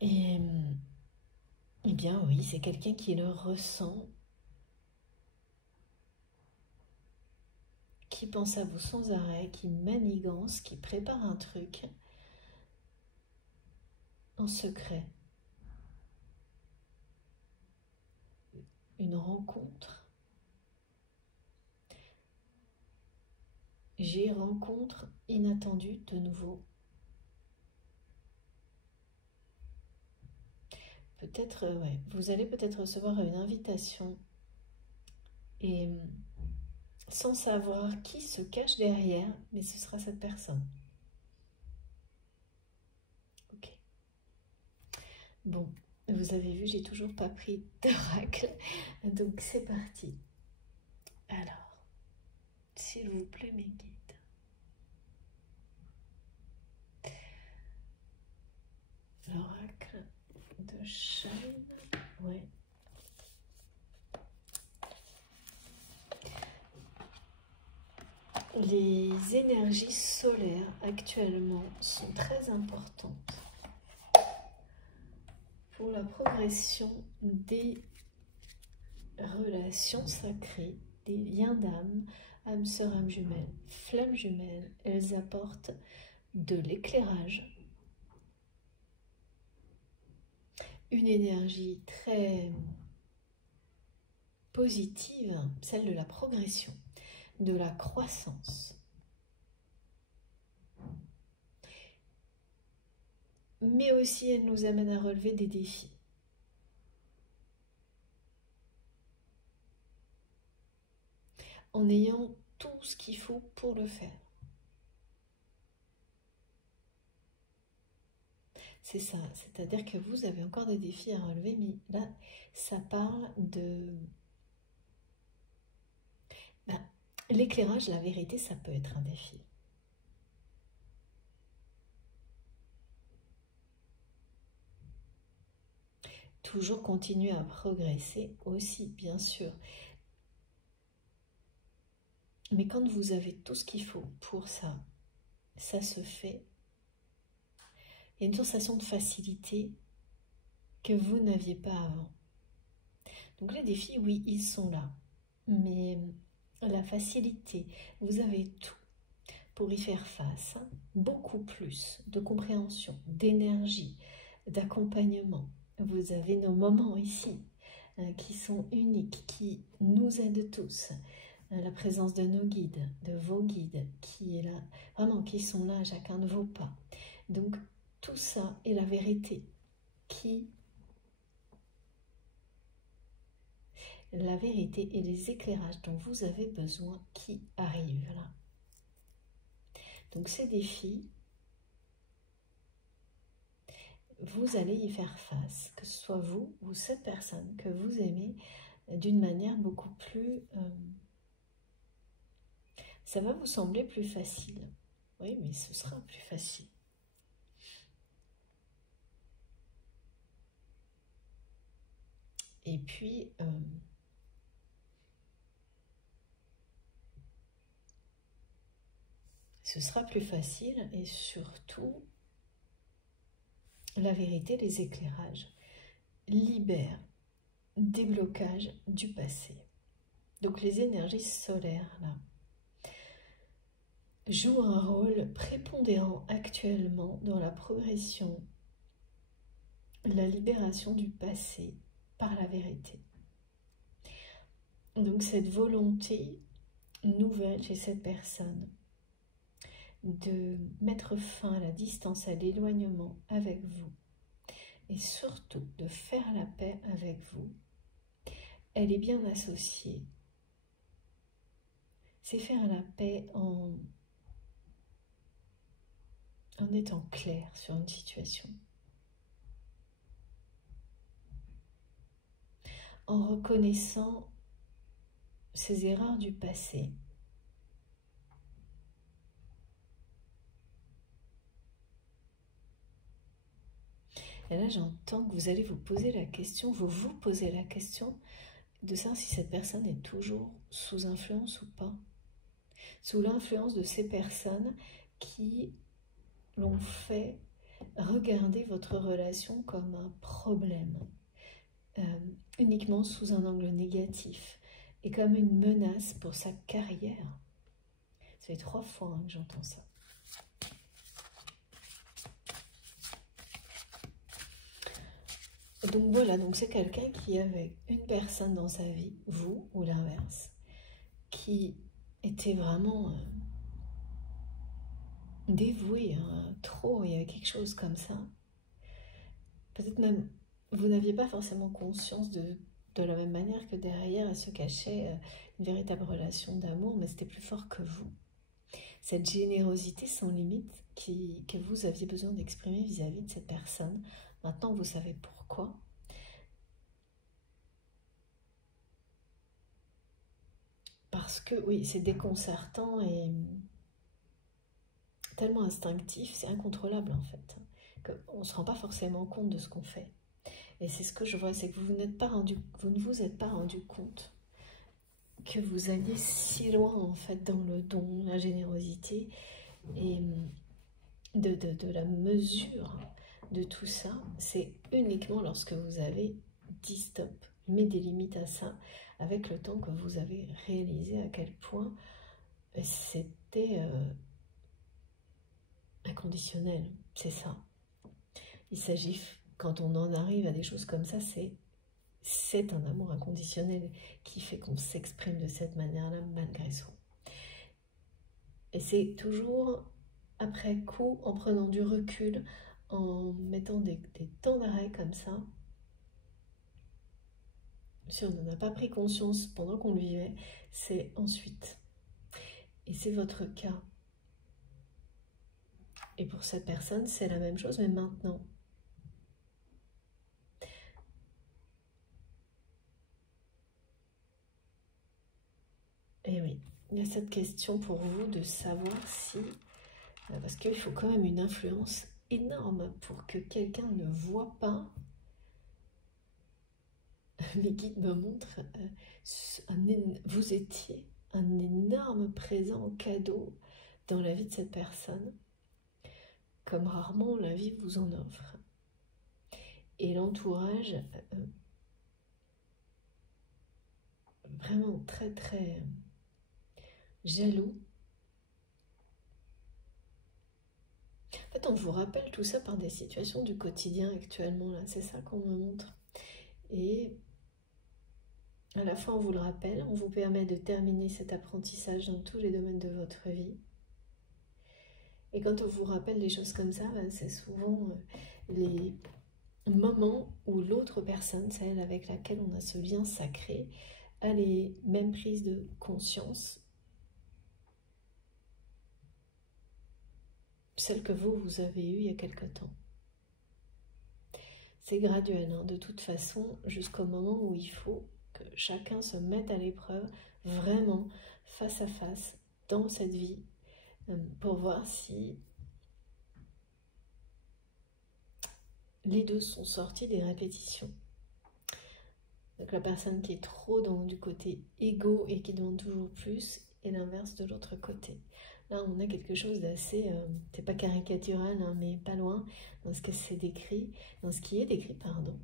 Et bien oui, c'est quelqu'un qui le ressent, qui pense à vous sans arrêt, qui manigance, qui prépare un truc en secret. Une rencontre. J'ai rencontre inattendue de nouveau. Peut-être, ouais, vous allez peut-être recevoir une invitation et sans savoir qui se cache derrière, mais ce sera cette personne. Ok. Bon, vous avez vu, j'ai toujours pas pris d'oracle, donc c'est parti. Alors, s'il vous plaît, mes guides. L'oracle de Shine, ouais. Les énergies solaires actuellement sont très importantes pour la progression des relations sacrées, des liens d'âme, âme sœur, âme jumelle, flamme jumelle. Elles apportent de l'éclairage, une énergie très positive, celle de la progression, de la croissance. Mais aussi, elle nous amène à relever des défis. En ayant tout ce qu'il faut pour le faire. C'est ça, c'est-à-dire que vous avez encore des défis à relever, mais là, ça parle de... l'éclairage, la vérité, ça peut être un défi. Toujours continuer à progresser aussi, bien sûr. Mais quand vous avez tout ce qu'il faut pour ça, ça se fait. Il y a une sensation de facilité que vous n'aviez pas avant. Donc les défis, oui, ils sont là. Mais la facilité, vous avez tout pour y faire face. Beaucoup plus de compréhension, d'énergie, d'accompagnement. Vous avez nos moments ici qui sont uniques, qui nous aident tous. La présence de nos guides, de vos guides, qui est là, vraiment qui sont là à chacun de vos pas. Donc tout ça est la vérité la vérité et les éclairages dont vous avez besoin qui arrivent là. Donc ces défis, vous allez y faire face, que ce soit vous ou cette personne que vous aimez d'une manière beaucoup plus... ça va vous sembler plus facile. Oui, mais ce sera plus facile. Et puis... ce sera plus facile et surtout, la vérité, les éclairages libèrent des blocages du passé. Donc les énergies solaires, là, jouent un rôle prépondérant actuellement dans la progression, la libération du passé par la vérité. Donc cette volonté nouvelle chez cette personne de mettre fin à la distance, à l'éloignement avec vous et surtout de faire la paix avec vous, elle est bien associée. C'est faire la paix en étant clair sur une situation, en reconnaissant ces erreurs du passé. Et là, j'entends que vous allez vous poser la question, vous posez la question de savoir si cette personne est toujours sous influence ou pas. Sous l'influence de ces personnes qui l'ont fait regarder votre relation comme un problème. uniquement sous un angle négatif et comme une menace pour sa carrière. Ça fait 3 fois que j'entends ça. Donc voilà, donc c'est quelqu'un qui avait une personne dans sa vie, vous ou l'inverse, qui était vraiment dévoué, hein, trop, il y avait quelque chose comme ça. Peut-être même, vous n'aviez pas forcément conscience de la même manière que derrière elle se cachait une véritable relation d'amour, mais c'était plus fort que vous. Cette générosité sans limite que vous aviez besoin d'exprimer vis-à-vis de cette personne. Maintenant, vous savez pourquoi. Parce que, oui, c'est déconcertant et tellement instinctif, c'est incontrôlable en fait, qu'on ne se rend pas forcément compte de ce qu'on fait. Et c'est ce que je vois, c'est que vous ne vous êtes pas rendu compte que vous alliez si loin en fait dans le don, la générosité et de la mesure de tout ça. C'est uniquement lorsque vous avez dit stop, mis des limites à ça, avec le temps que vous avez réalisé à quel point c'était inconditionnel, c'est ça. Il s'agit, quand on en arrive à des choses comme ça, c'est un amour inconditionnel qui fait qu'on s'exprime de cette manière-là malgré soi. Et c'est toujours après coup, en prenant du recul, en mettant des temps d'arrêt comme ça. Si on n'en a pas pris conscience pendant qu'on le vivait, c'est ensuite. Et c'est votre cas. Et pour cette personne, c'est la même chose, mais maintenant. Et oui, il y a cette question pour vous de savoir si, parce qu'il faut quand même une influence énorme pour que quelqu'un ne voit pas. Mes guides me montrent, vous étiez un énorme présent cadeau dans la vie de cette personne, comme rarement la vie vous en offre. Et l'entourage, vraiment très très jaloux. En fait, on vous rappelle tout ça par des situations du quotidien actuellement, là, c'est ça qu'on me montre. Et à la fois on vous le rappelle, on vous permet de terminer cet apprentissage dans tous les domaines de votre vie. Et quand on vous rappelle des choses comme ça, ben, c'est souvent les moments où l'autre personne, celle avec laquelle on a ce lien sacré, a les mêmes prises de conscience, celles que vous avez eues il y a quelque temps. C'est graduel, hein, de toute façon, jusqu'au moment où il faut que chacun se mette à l'épreuve, vraiment, face à face, dans cette vie, pour voir si les deux sont sortis des répétitions. Donc la personne qui est trop du côté égo et qui demande toujours plus, et l'inverse de l'autre côté. Là, on a quelque chose d'assez, c'est pas caricatural, hein, mais pas loin, dans ce que c'est décrit, dans ce qui est décrit, pardon.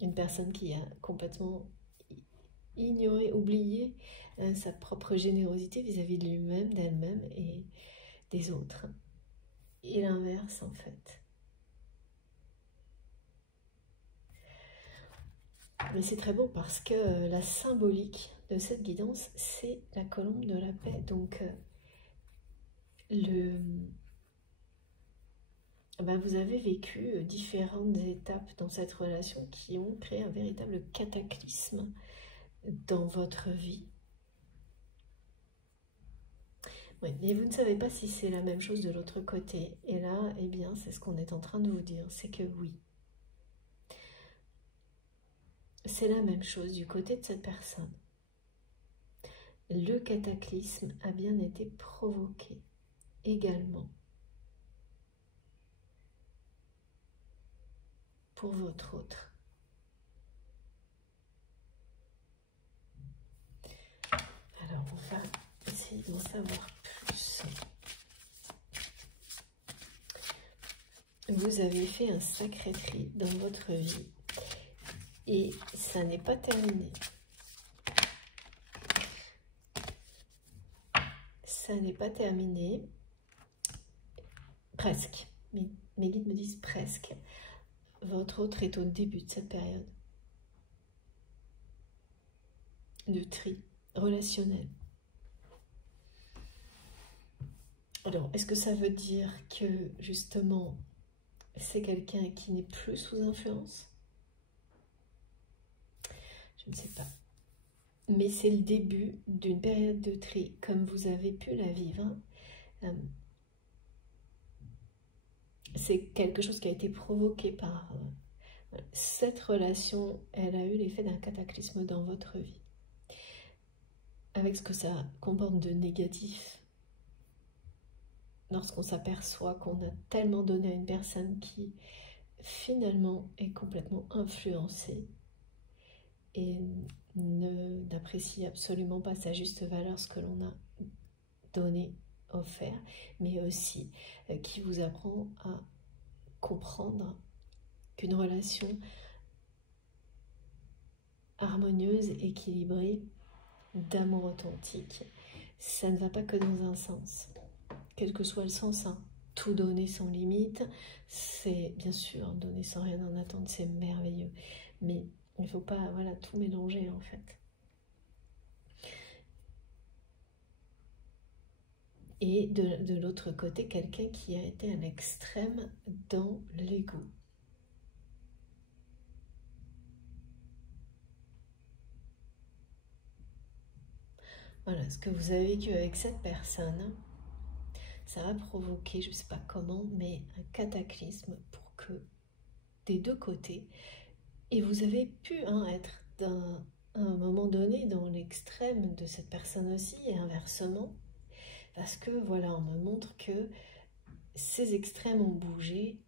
Une personne qui a complètement ignoré, oublié sa propre générosité vis-à-vis de lui-même, d'elle-même et des autres. Et l'inverse, en fait. Mais c'est très beau parce que la symbolique de cette guidance, c'est la colombe de la paix. Donc, vous avez vécu différentes étapes dans cette relation qui ont créé un véritable cataclysme dans votre vie. Oui, mais vous ne savez pas si c'est la même chose de l'autre côté. Et là, eh bien, c'est ce qu'on est en train de vous dire, c'est que oui. C'est la même chose du côté de cette personne. Le cataclysme a bien été provoqué également pour votre autre. Alors, on va essayer d'en savoir plus. Vous avez fait un sacré tri dans votre vie. Et ça n'est pas terminé. Ça n'est pas terminé. Presque. Mes guides me disent presque. Votre autre est au début de cette période de tri relationnel. Alors, est-ce que ça veut dire que, justement, c'est quelqu'un qui n'est plus sous influence? Je ne sais pas. Mais c'est le début d'une période de tri, comme vous avez pu la vivre. C'est quelque chose qui a été provoqué par cette relation. Elle a eu l'effet d'un cataclysme dans votre vie. Avec ce que ça comporte de négatif. Lorsqu'on s'aperçoit qu'on a tellement donné à une personne qui finalement est complètement influencée et n'apprécie absolument pas sa juste valeur, ce que l'on a donné, offert, mais aussi qui vous apprend à comprendre qu'une relation harmonieuse, équilibrée, d'amour authentique, ça ne va pas que dans un sens. Quel que soit le sens, hein. Tout donner sans limite, c'est bien sûr donner sans rien en attendre, c'est merveilleux. Mais il ne faut pas tout mélanger en fait. Et de l'autre côté, quelqu'un qui a été à l'extrême dans l'ego. Voilà, ce que vous avez vécu avec cette personne, ça va provoquer, je ne sais pas comment, mais un cataclysme pour que des deux côtés, et vous avez pu être à un moment donné dans l'extrême de cette personne aussi, et inversement, parce que voilà, on me montre que ces extrêmes ont bougé,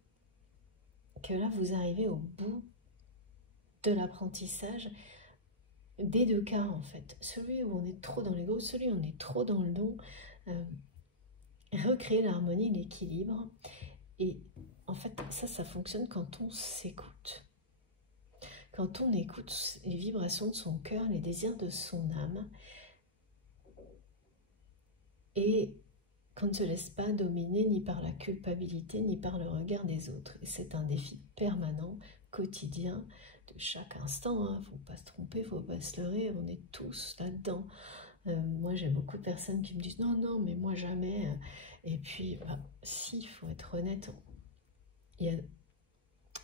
que là vous arrivez au bout de l'apprentissage des deux cas en fait. Celui où on est trop dans l'ego, celui où on est trop dans le don, recréer l'harmonie, l'équilibre. Et en fait, ça fonctionne quand on s'écoute. Quand on écoute les vibrations de son cœur, les désirs de son âme, et qu'on ne se laisse pas dominer ni par la culpabilité, ni par le regard des autres. Et c'est un défi permanent, quotidien, de chaque instant. Il ne faut pas se tromper, il ne faut pas se leurrer, on est tous là-dedans. Moi, j'ai beaucoup de personnes qui me disent « Non, non, mais moi, jamais. » Et puis, si, il faut être honnête.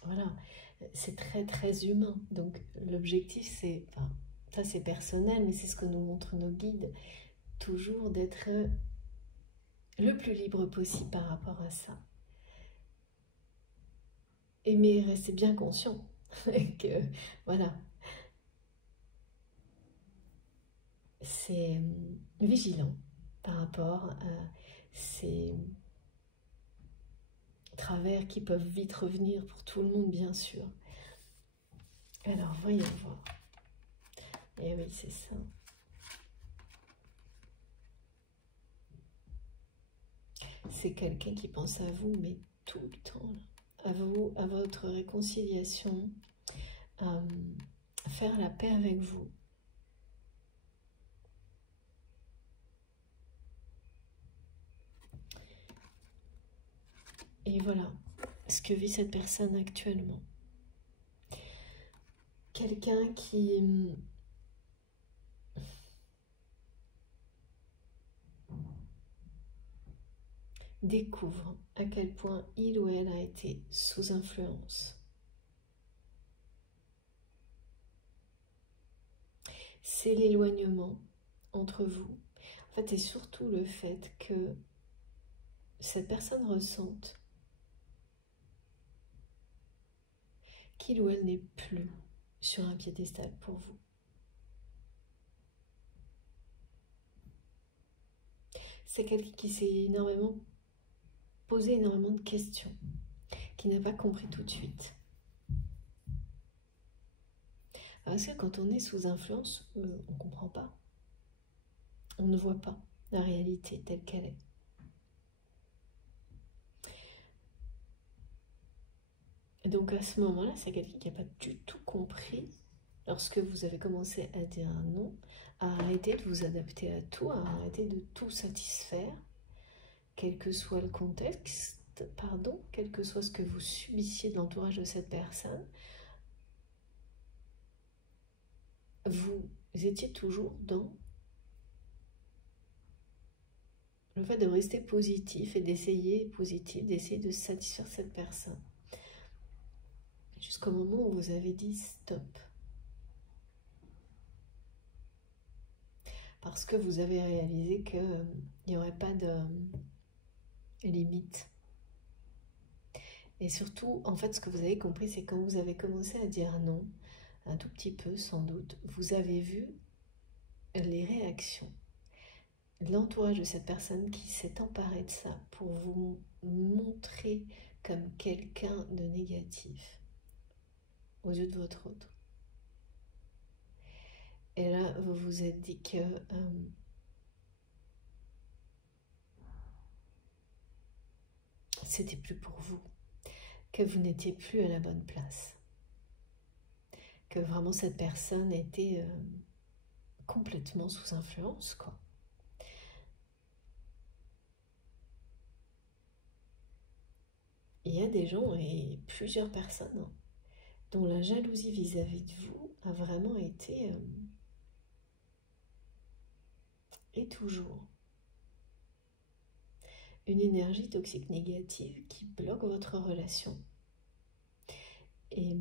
Voilà, c'est très, très humain. Donc, l'objectif, c'est... ça, c'est personnel, mais c'est ce que nous montrent nos guides. Toujours d'être le plus libre possible par rapport à ça. Mais restez bien conscient que, voilà, c'est vigilant par rapport à ces travers qui peuvent vite revenir pour tout le monde, bien sûr. Alors, voyons voir. Et oui, c'est ça. C'est quelqu'un qui pense à vous, mais tout le temps, à vous, à votre réconciliation, à faire la paix avec vous. Et voilà ce que vit cette personne actuellement. Quelqu'un qui découvre à quel point il ou elle a été sous influence. C'est l'éloignement entre vous. En fait, c'est surtout le fait que cette personne ressente qu'il ou elle n'est plus sur un piédestal pour vous. C'est quelqu'un qui s'est énormément posé énormément de questions, qui n'a pas compris tout de suite. Parce que quand on est sous influence, on ne comprend pas. On ne voit pas la réalité telle qu'elle est. Et donc à ce moment-là, c'est quelqu'un qui n'a pas du tout compris lorsque vous avez commencé à dire non, à arrêter de vous adapter à tout, à arrêter de tout satisfaire, quel que soit le contexte, pardon, quel que soit ce que vous subissiez de l'entourage de cette personne, vous étiez toujours dans le fait de rester positif et d'essayer de satisfaire cette personne. Jusqu'au moment où vous avez dit stop. Parce que vous avez réalisé qu'il n'y aurait pas de limite. Et surtout, en fait, ce que vous avez compris, c'est quand vous avez commencé à dire non, un tout petit peu sans doute, vous avez vu les réactions de l'entourage de cette personne qui s'est emparée de ça pour vous montrer comme quelqu'un de négatif aux yeux de votre autre. Et là, vous vous êtes dit que c'était plus pour vous, que vous n'étiez plus à la bonne place, que vraiment cette personne était complètement sous influence, quoi. Il y a des gens et plusieurs personnes dont la jalousie vis-à-vis de vous a vraiment été et toujours une énergie toxique négative qui bloque votre relation et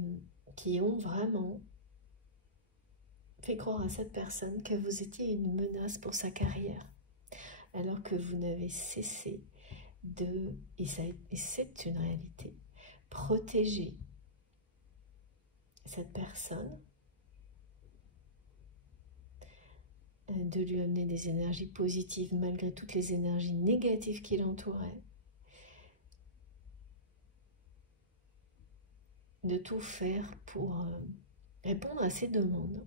qui ont vraiment fait croire à cette personne que vous étiez une menace pour sa carrière, alors que vous n'avez cessé de, et c'est une réalité, protéger cette personne, de lui amener des énergies positives malgré toutes les énergies négatives qui l'entouraient, de tout faire pour répondre à ses demandes.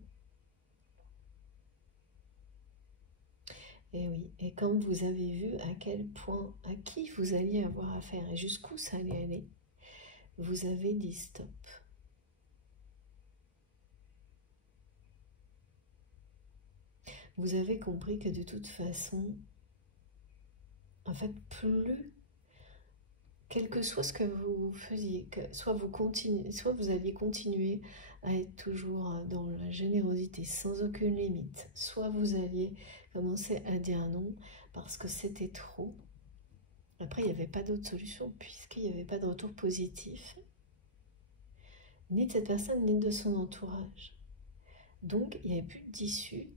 Et oui, et quand vous avez vu à quel point, à qui vous alliez avoir affaire et jusqu'où ça allait aller, vous avez dit stop. Vous avez compris que de toute façon, en fait, plus, quel que soit ce que vous faisiez, que soit vous alliez continuer à être toujours dans la générosité sans aucune limite, soit vous alliez commencer à dire non parce que c'était trop. Après, il n'y avait pas d'autre solution puisqu'il n'y avait pas de retour positif, ni de cette personne, ni de son entourage. Donc, il n'y avait plus d'issue,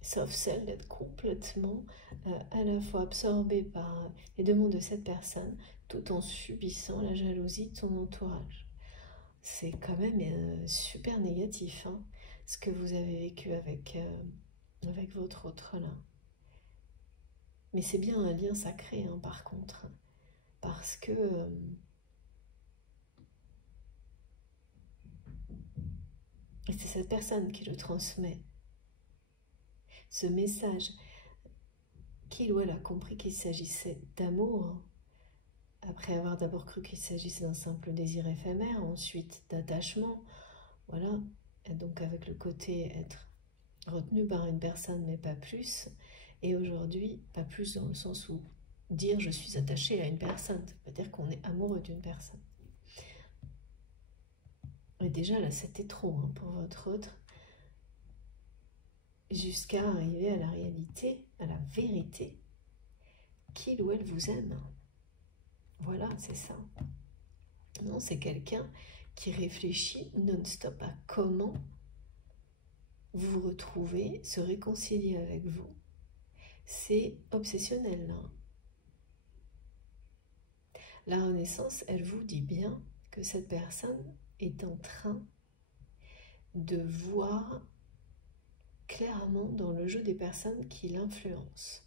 sauf celle d'être complètement à la fois absorbé par les demandes de cette personne, tout en subissant la jalousie de son entourage. C'est quand même super négatif, hein, ce que vous avez vécu avec votre autre là. Mais c'est bien un lien sacré, hein, par contre, parce que c'est cette personne qui le transmet. Ce message, qu'il ou elle a compris qu'il s'agissait d'amour, après avoir d'abord cru qu'il s'agissait d'un simple désir éphémère, ensuite d'attachement, voilà, et donc avec le côté être retenu par une personne mais pas plus, et aujourd'hui pas plus dans le sens où dire je suis attaché à une personne, ça veut dire qu'on est amoureux d'une personne. Et déjà là c'était trop, hein, pour votre autre, jusqu'à arriver à la réalité, à la vérité, qu'il ou elle vous aime. Voilà, c'est ça. Non, c'est quelqu'un qui réfléchit non-stop à comment vous retrouver, se réconcilier avec vous. C'est obsessionnel, là. La Renaissance, elle vous dit bien que cette personne est en train de voir clairement dans le jeu des personnes qui l'influencent.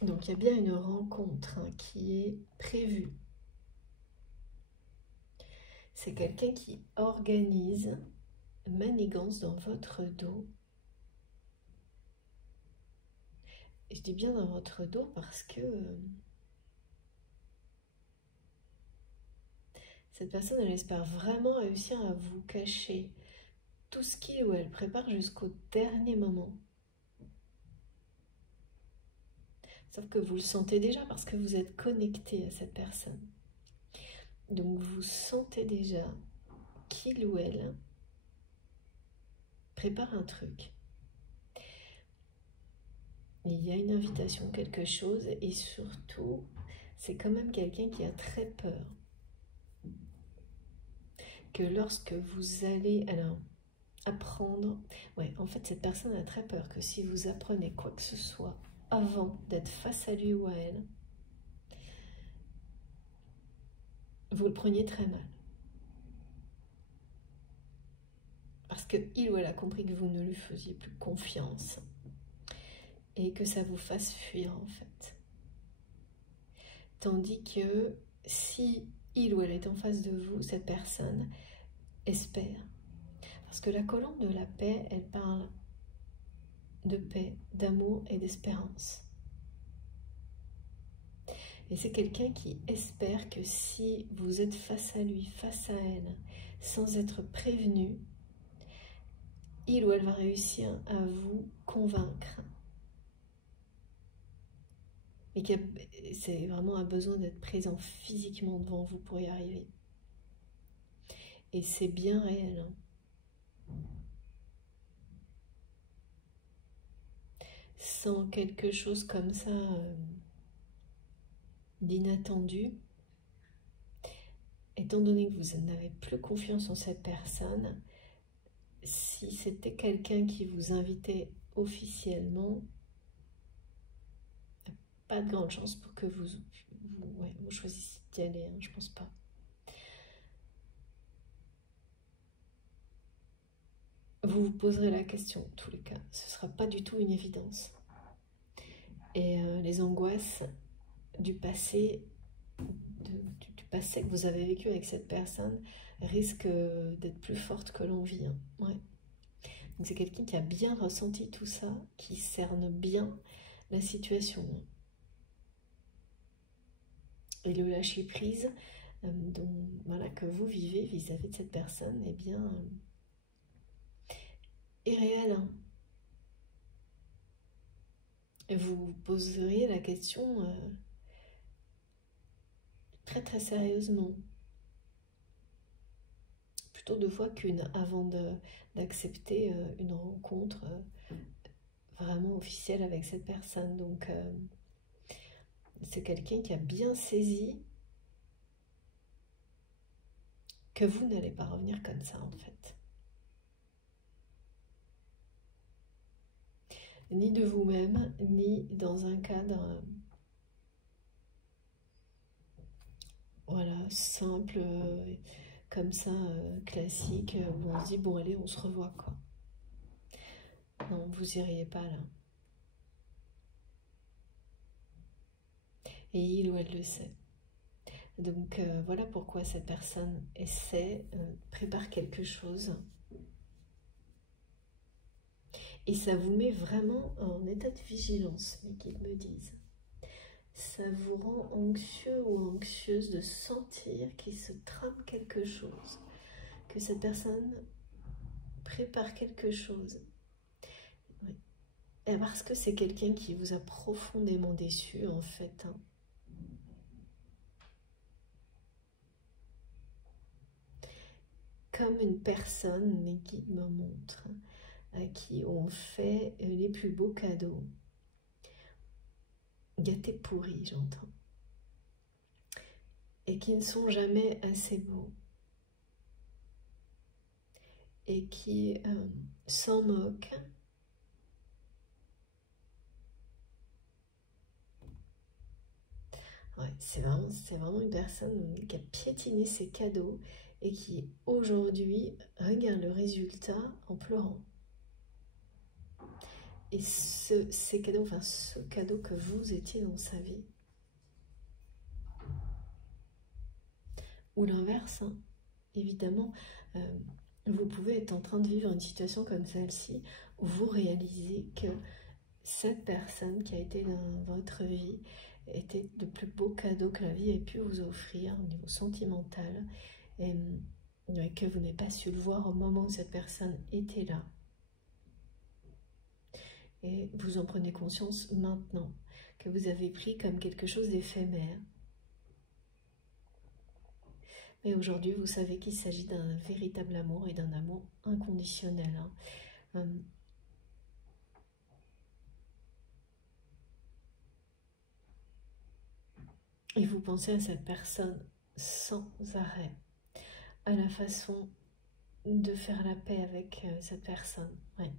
Donc il y a bien une rencontre, hein, qui est prévue. C'est quelqu'un qui organise manigance dans votre dos. Et je dis bien dans votre dos parce que cette personne, elle espère vraiment réussir à vous cacher tout ce qu'il ou elle prépare jusqu'au dernier moment. Sauf que vous le sentez déjà parce que vous êtes connecté à cette personne. Donc vous sentez déjà qu'il ou elle prépare un truc. Il y a une invitation, quelque chose, et surtout, c'est quand même quelqu'un qui a très peur que lorsque vous allez apprendre, ouais, en fait cette personne a très peur que si vous apprenez quoi que ce soit avant d'être face à lui ou à elle, vous le preniez très mal. Parce qu'il ou elle a compris que vous ne lui faisiez plus confiance et que ça vous fasse fuir en fait. Tandis que si il ou elle est en face de vous, cette personne espère. Parce que la colombe de la paix, elle parle de paix, d'amour et d'espérance. Et c'est quelqu'un qui espère que si vous êtes face à lui, face à elle, sans être prévenu, il ou elle va réussir à vous convaincre. Et que c'est vraiment un besoin d'être présent physiquement devant vous pour y arriver. Et c'est bien réel. Sans quelque chose comme ça d'inattendu, étant donné que vous n'avez plus confiance en cette personne, si c'était quelqu'un qui vous invitait officiellement, pas de grande chance pour que vous choisissiez d'y aller, hein, je pense pas. Vous vous poserez la question, en tous les cas, ce ne sera pas du tout une évidence. Et les angoisses du passé, du passé que vous avez vécu avec cette personne, risquent d'être plus fortes que l'envie. Hein. Ouais. Donc c'est quelqu'un qui a bien ressenti tout ça, qui cerne bien la situation. Et le lâcher prise que vous vivez vis-à-vis de cette personne, eh bien, est réel. Hein. Et vous vous poseriez la question très très sérieusement. Plutôt deux fois qu'une avant d'accepter une rencontre vraiment officielle avec cette personne. Donc c'est quelqu'un qui a bien saisi que vous n'allez pas revenir comme ça en fait. Ni de vous-même, ni dans un cadre voilà, simple, comme ça, classique, où on se dit bon allez on se revoit quoi. Non, vous iriez pas là. Et il ou elle le sait. Donc voilà pourquoi cette personne essaie, prépare quelque chose. Et ça vous met vraiment en état de vigilance, mes guides me disent. Ça vous rend anxieux ou anxieuse de sentir qu'il se trame quelque chose, que cette personne prépare quelque chose. Oui. Et parce que c'est quelqu'un qui vous a profondément déçu en fait. Hein. Comme une personne, mes guides me montrent, à qui on fait les plus beaux cadeaux. Gâtés pourris, j'entends. Et qui ne sont jamais assez beaux. Et qui s'en moquent. Ouais, c'est vraiment une personne qui a piétiné ses cadeaux et qui aujourd'hui regarde le résultat en pleurant. Et ces cadeaux, enfin ce cadeau que vous étiez dans sa vie. Ou l'inverse, hein, évidemment. vous pouvez être en train de vivre une situation comme celle-ci où vous réalisez que cette personne qui a été dans votre vie était le plus beau cadeau que la vie ait pu vous offrir au niveau sentimental, et que vous n'avez pas su le voir au moment où cette personne était là. Et vous en prenez conscience maintenant, que vous avez pris comme quelque chose d'éphémère. Mais aujourd'hui, vous savez qu'il s'agit d'un véritable amour et d'un amour inconditionnel. Et vous pensez à cette personne sans arrêt, à la façon de faire la paix avec cette personne. Ouais.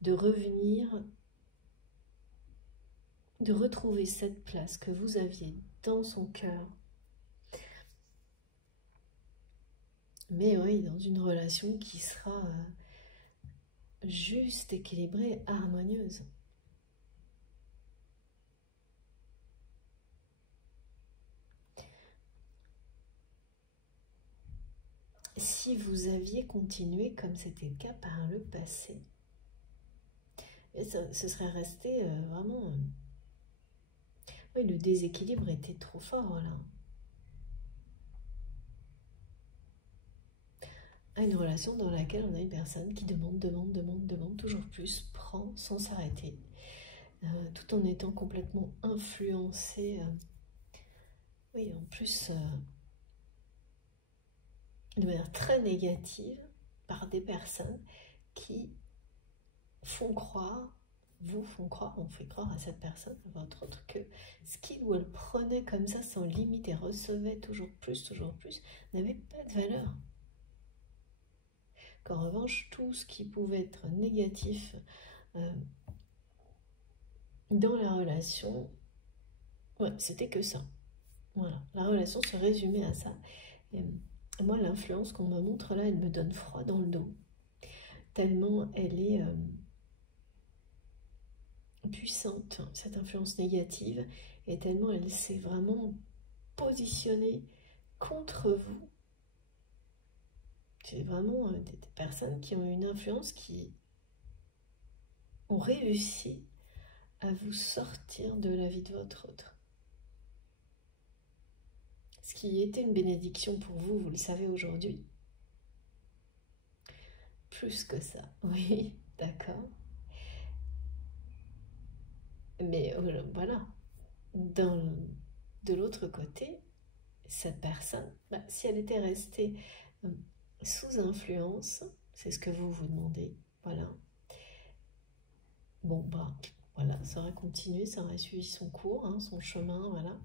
De revenir, de retrouver cette place que vous aviez dans son cœur. Mais oui, dans une relation qui sera juste, équilibrée, harmonieuse. Si vous aviez continué comme c'était le cas par le passé, et ce serait resté vraiment... oui, le déséquilibre était trop fort, là. Une relation dans laquelle on a une personne qui demande toujours plus, prend sans s'arrêter, tout en étant complètement influencé, oui, en plus, de manière très négative, par des personnes qui font croire, on fait croire à cette personne, à votre autre, que ce qu'il ou elle prenait comme ça sans limite et recevait toujours plus, n'avait pas de valeur. Qu'en revanche, tout ce qui pouvait être négatif dans la relation, ouais, c'était que ça. Voilà, la relation se résumait à ça. Et moi, l'influence qu'on me montre là, elle me donne froid dans le dos, tellement elle est puissante, cette influence négative, et tellement elle s'est vraiment positionnée contre vous. C'est vraiment des personnes qui ont une influence, qui ont réussi à vous sortir de la vie de votre autre. Ce qui était une bénédiction pour vous, vous le savez aujourd'hui. Plus que ça, oui, d'accord. Mais voilà, de l'autre côté, cette personne, si elle était restée sous influence, c'est ce que vous vous demandez, voilà. Bon, voilà, ça aurait continué, ça aurait suivi son cours, hein, son chemin, voilà.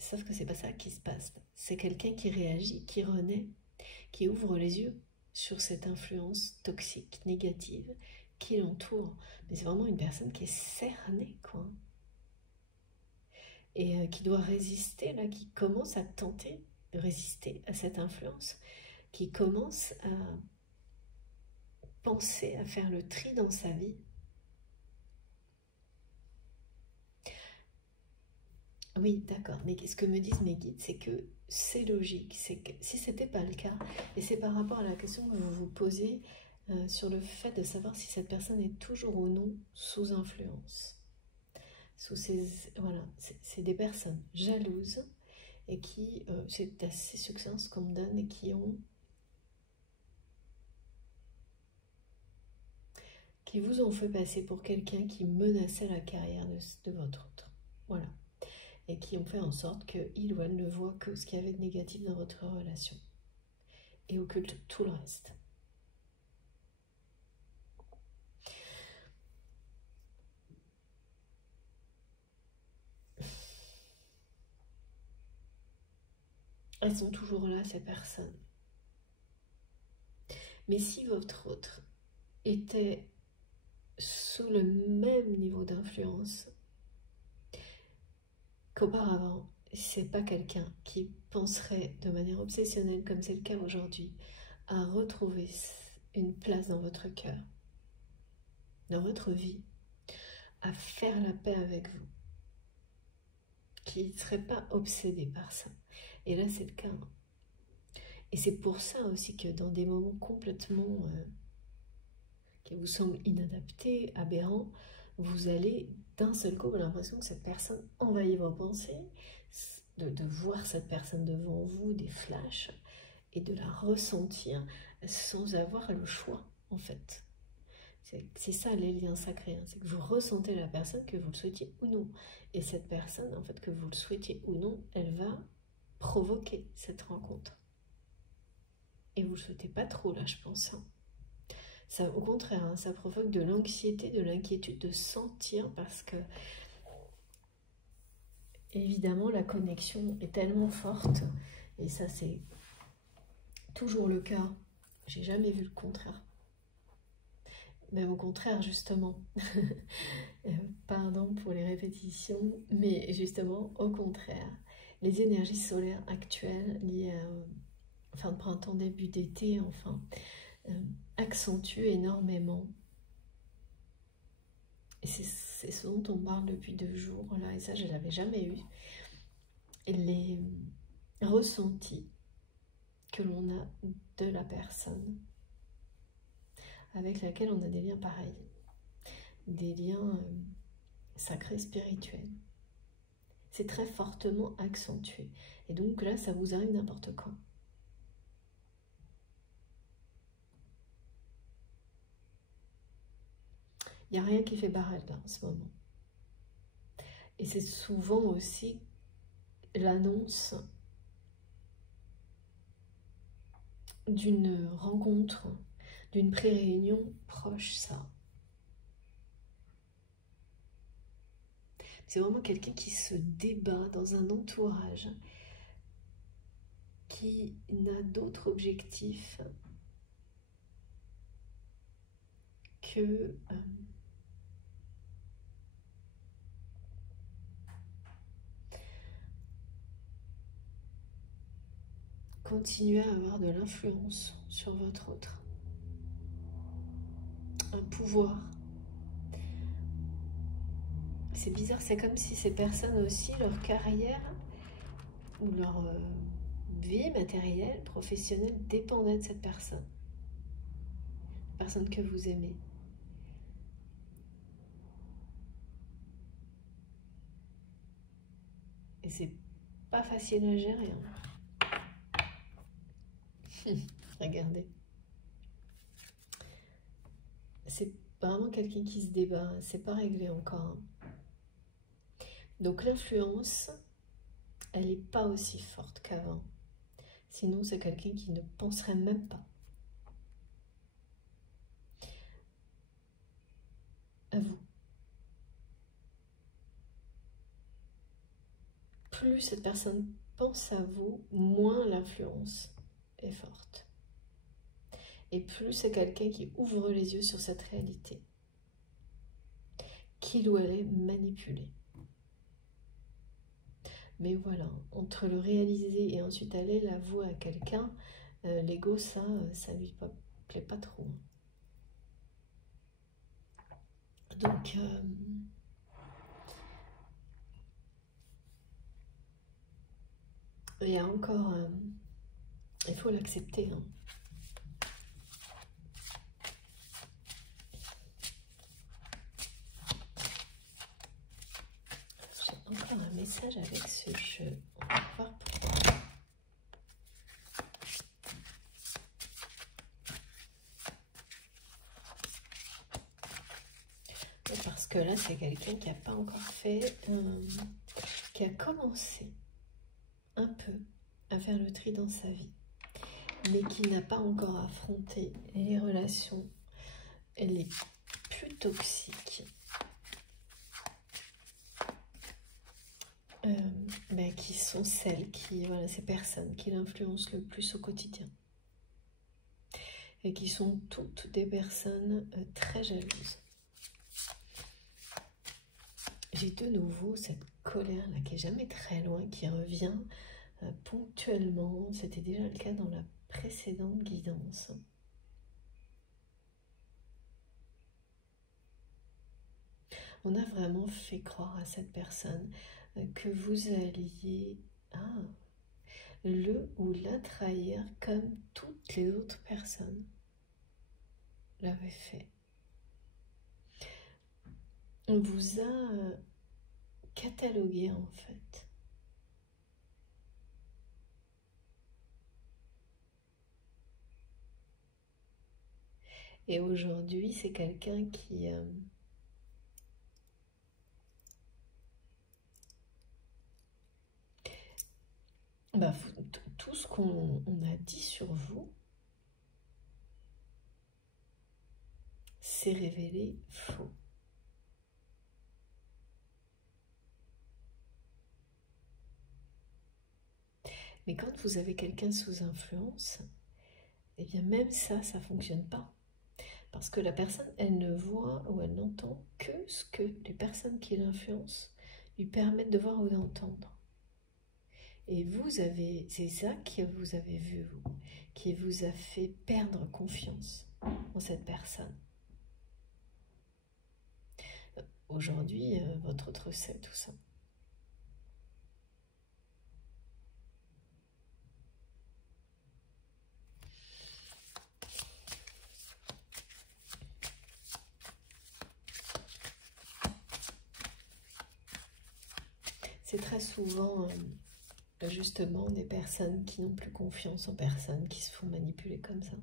Sauf que c'est pas ça qui se passe. C'est quelqu'un qui réagit, qui renaît, qui ouvre les yeux sur cette influence toxique, négative, qui l'entoure. Mais c'est vraiment une personne qui est cernée, quoi. Et qui doit résister, là, qui commence à tenter de résister à cette influence, qui commence à penser à faire le tri dans sa vie. Oui, d'accord, mais ce que me disent mes guides, c'est que c'est logique, c'est que si ce n'était pas le cas, et c'est par rapport à la question que vous vous posez sur le fait de savoir si cette personne est toujours ou non sous influence. Voilà, c'est des personnes jalouses et qui, c'est assez succinct ce qu'on me donne, et qui vous ont fait passer pour quelqu'un qui menaçait la carrière de votre autre. Voilà. Et qui ont fait en sorte qu'il ou elle ne voit que ce qu'il y avait de négatif dans votre relation et occulte tout le reste. Elles sont toujours là, ces personnes. Mais si votre autre était sous le même niveau d'influence qu'auparavant, c'est pas quelqu'un qui penserait de manière obsessionnelle, comme c'est le cas aujourd'hui, à retrouver une place dans votre cœur, dans votre vie, à faire la paix avec vous. qui ne serait pas obsédé par ça. Et là, c'est le cas. Et c'est pour ça aussi que dans des moments complètement qui vous semblent inadaptés, aberrants, vous allez d'un seul coup avoir l'impression que cette personne envahit vos pensées, de voir cette personne devant vous, des flashs, et de la ressentir sans avoir le choix, en fait. C'est ça les liens sacrés, hein. C'est que vous ressentez la personne, que vous le souhaitiez ou non. Et cette personne, en fait, que vous le souhaitiez ou non, elle va provoquer cette rencontre. Et vous ne le souhaitez pas trop, là, je pense. Hein. Ça, au contraire, hein, ça provoque de l'anxiété, de l'inquiétude de sentir, parce que, évidemment, la connexion est tellement forte. Et ça, c'est toujours le cas. J'ai jamais vu le contraire. Même au contraire, justement. Pardon pour les répétitions, mais justement, au contraire, les énergies solaires actuelles liées à fin de printemps, début d'été, enfin, accentuent énormément. Et c'est ce dont on parle depuis 2 jours, là, et ça, je ne l'avais jamais eu. Et les ressentis que l'on a de la personne avec laquelle on a des liens pareils, des liens sacrés spirituels. C'est très fortement accentué. Et donc là, ça vous arrive n'importe quand. Il n'y a rien qui fait barrage là en ce moment. Et c'est souvent aussi l'annonce d'une rencontre, d'une pré-réunion proche, ça. C'est vraiment quelqu'un qui se débat dans un entourage qui n'a d'autre objectif que continuer à avoir de l'influence sur votre autre. Un pouvoir. C'est bizarre, c'est comme si ces personnes aussi, leur carrière ou leur vie matérielle, professionnelle dépendait de cette personne. La personne que vous aimez. Et c'est pas facile à gérer. Hein. Regardez. C'est vraiment quelqu'un qui se débat, c'est pas réglé encore. Hein. Donc l'influence, elle n'est pas aussi forte qu'avant. Sinon, c'est quelqu'un qui ne penserait même pas à vous. Plus cette personne pense à vous, moins l'influence est forte. Et plus c'est quelqu'un qui ouvre les yeux sur cette réalité, qu'il ou elle est manipulé. Mais voilà, entre le réaliser et ensuite aller l'avouer à quelqu'un, l'ego, ça lui plaît pas trop. Donc, il y a encore, il faut l'accepter. Hein. J'ai encore un message avec ce jeu. On va voir pourquoi. Parce que là, c'est quelqu'un qui n'a pas encore fait, qui a commencé un peu à faire le tri dans sa vie, mais qui n'a pas encore affronté les relations les plus toxiques, qui sont celles qui, voilà, ces personnes qui l'influencent le plus au quotidien, et qui sont toutes des personnes très jalouses. J'ai de nouveau cette colère là qui est jamais très loin, qui revient ponctuellement. C'était déjà le cas dans la précédente guidance. On a vraiment fait croire à cette personne que vous alliez le ou la trahir comme toutes les autres personnes l'avaient fait. On vous a catalogué en fait. Et aujourd'hui, c'est quelqu'un qui tout ce qu'on a dit sur vous s'est révélé faux. Mais quand vous avez quelqu'un sous influence, eh bien même ça ne fonctionne pas. Parce que la personne, elle ne voit ou elle n'entend que ce que les personnes qui l'influencent lui permettent de voir ou d'entendre. Et c'est ça que vous avez vu, vous, qui vous a fait perdre confiance en cette personne. Aujourd'hui, votre autre recette, tout ça. C'est très souvent justement des personnes qui n'ont plus confiance en personne, qui se font manipuler comme ça.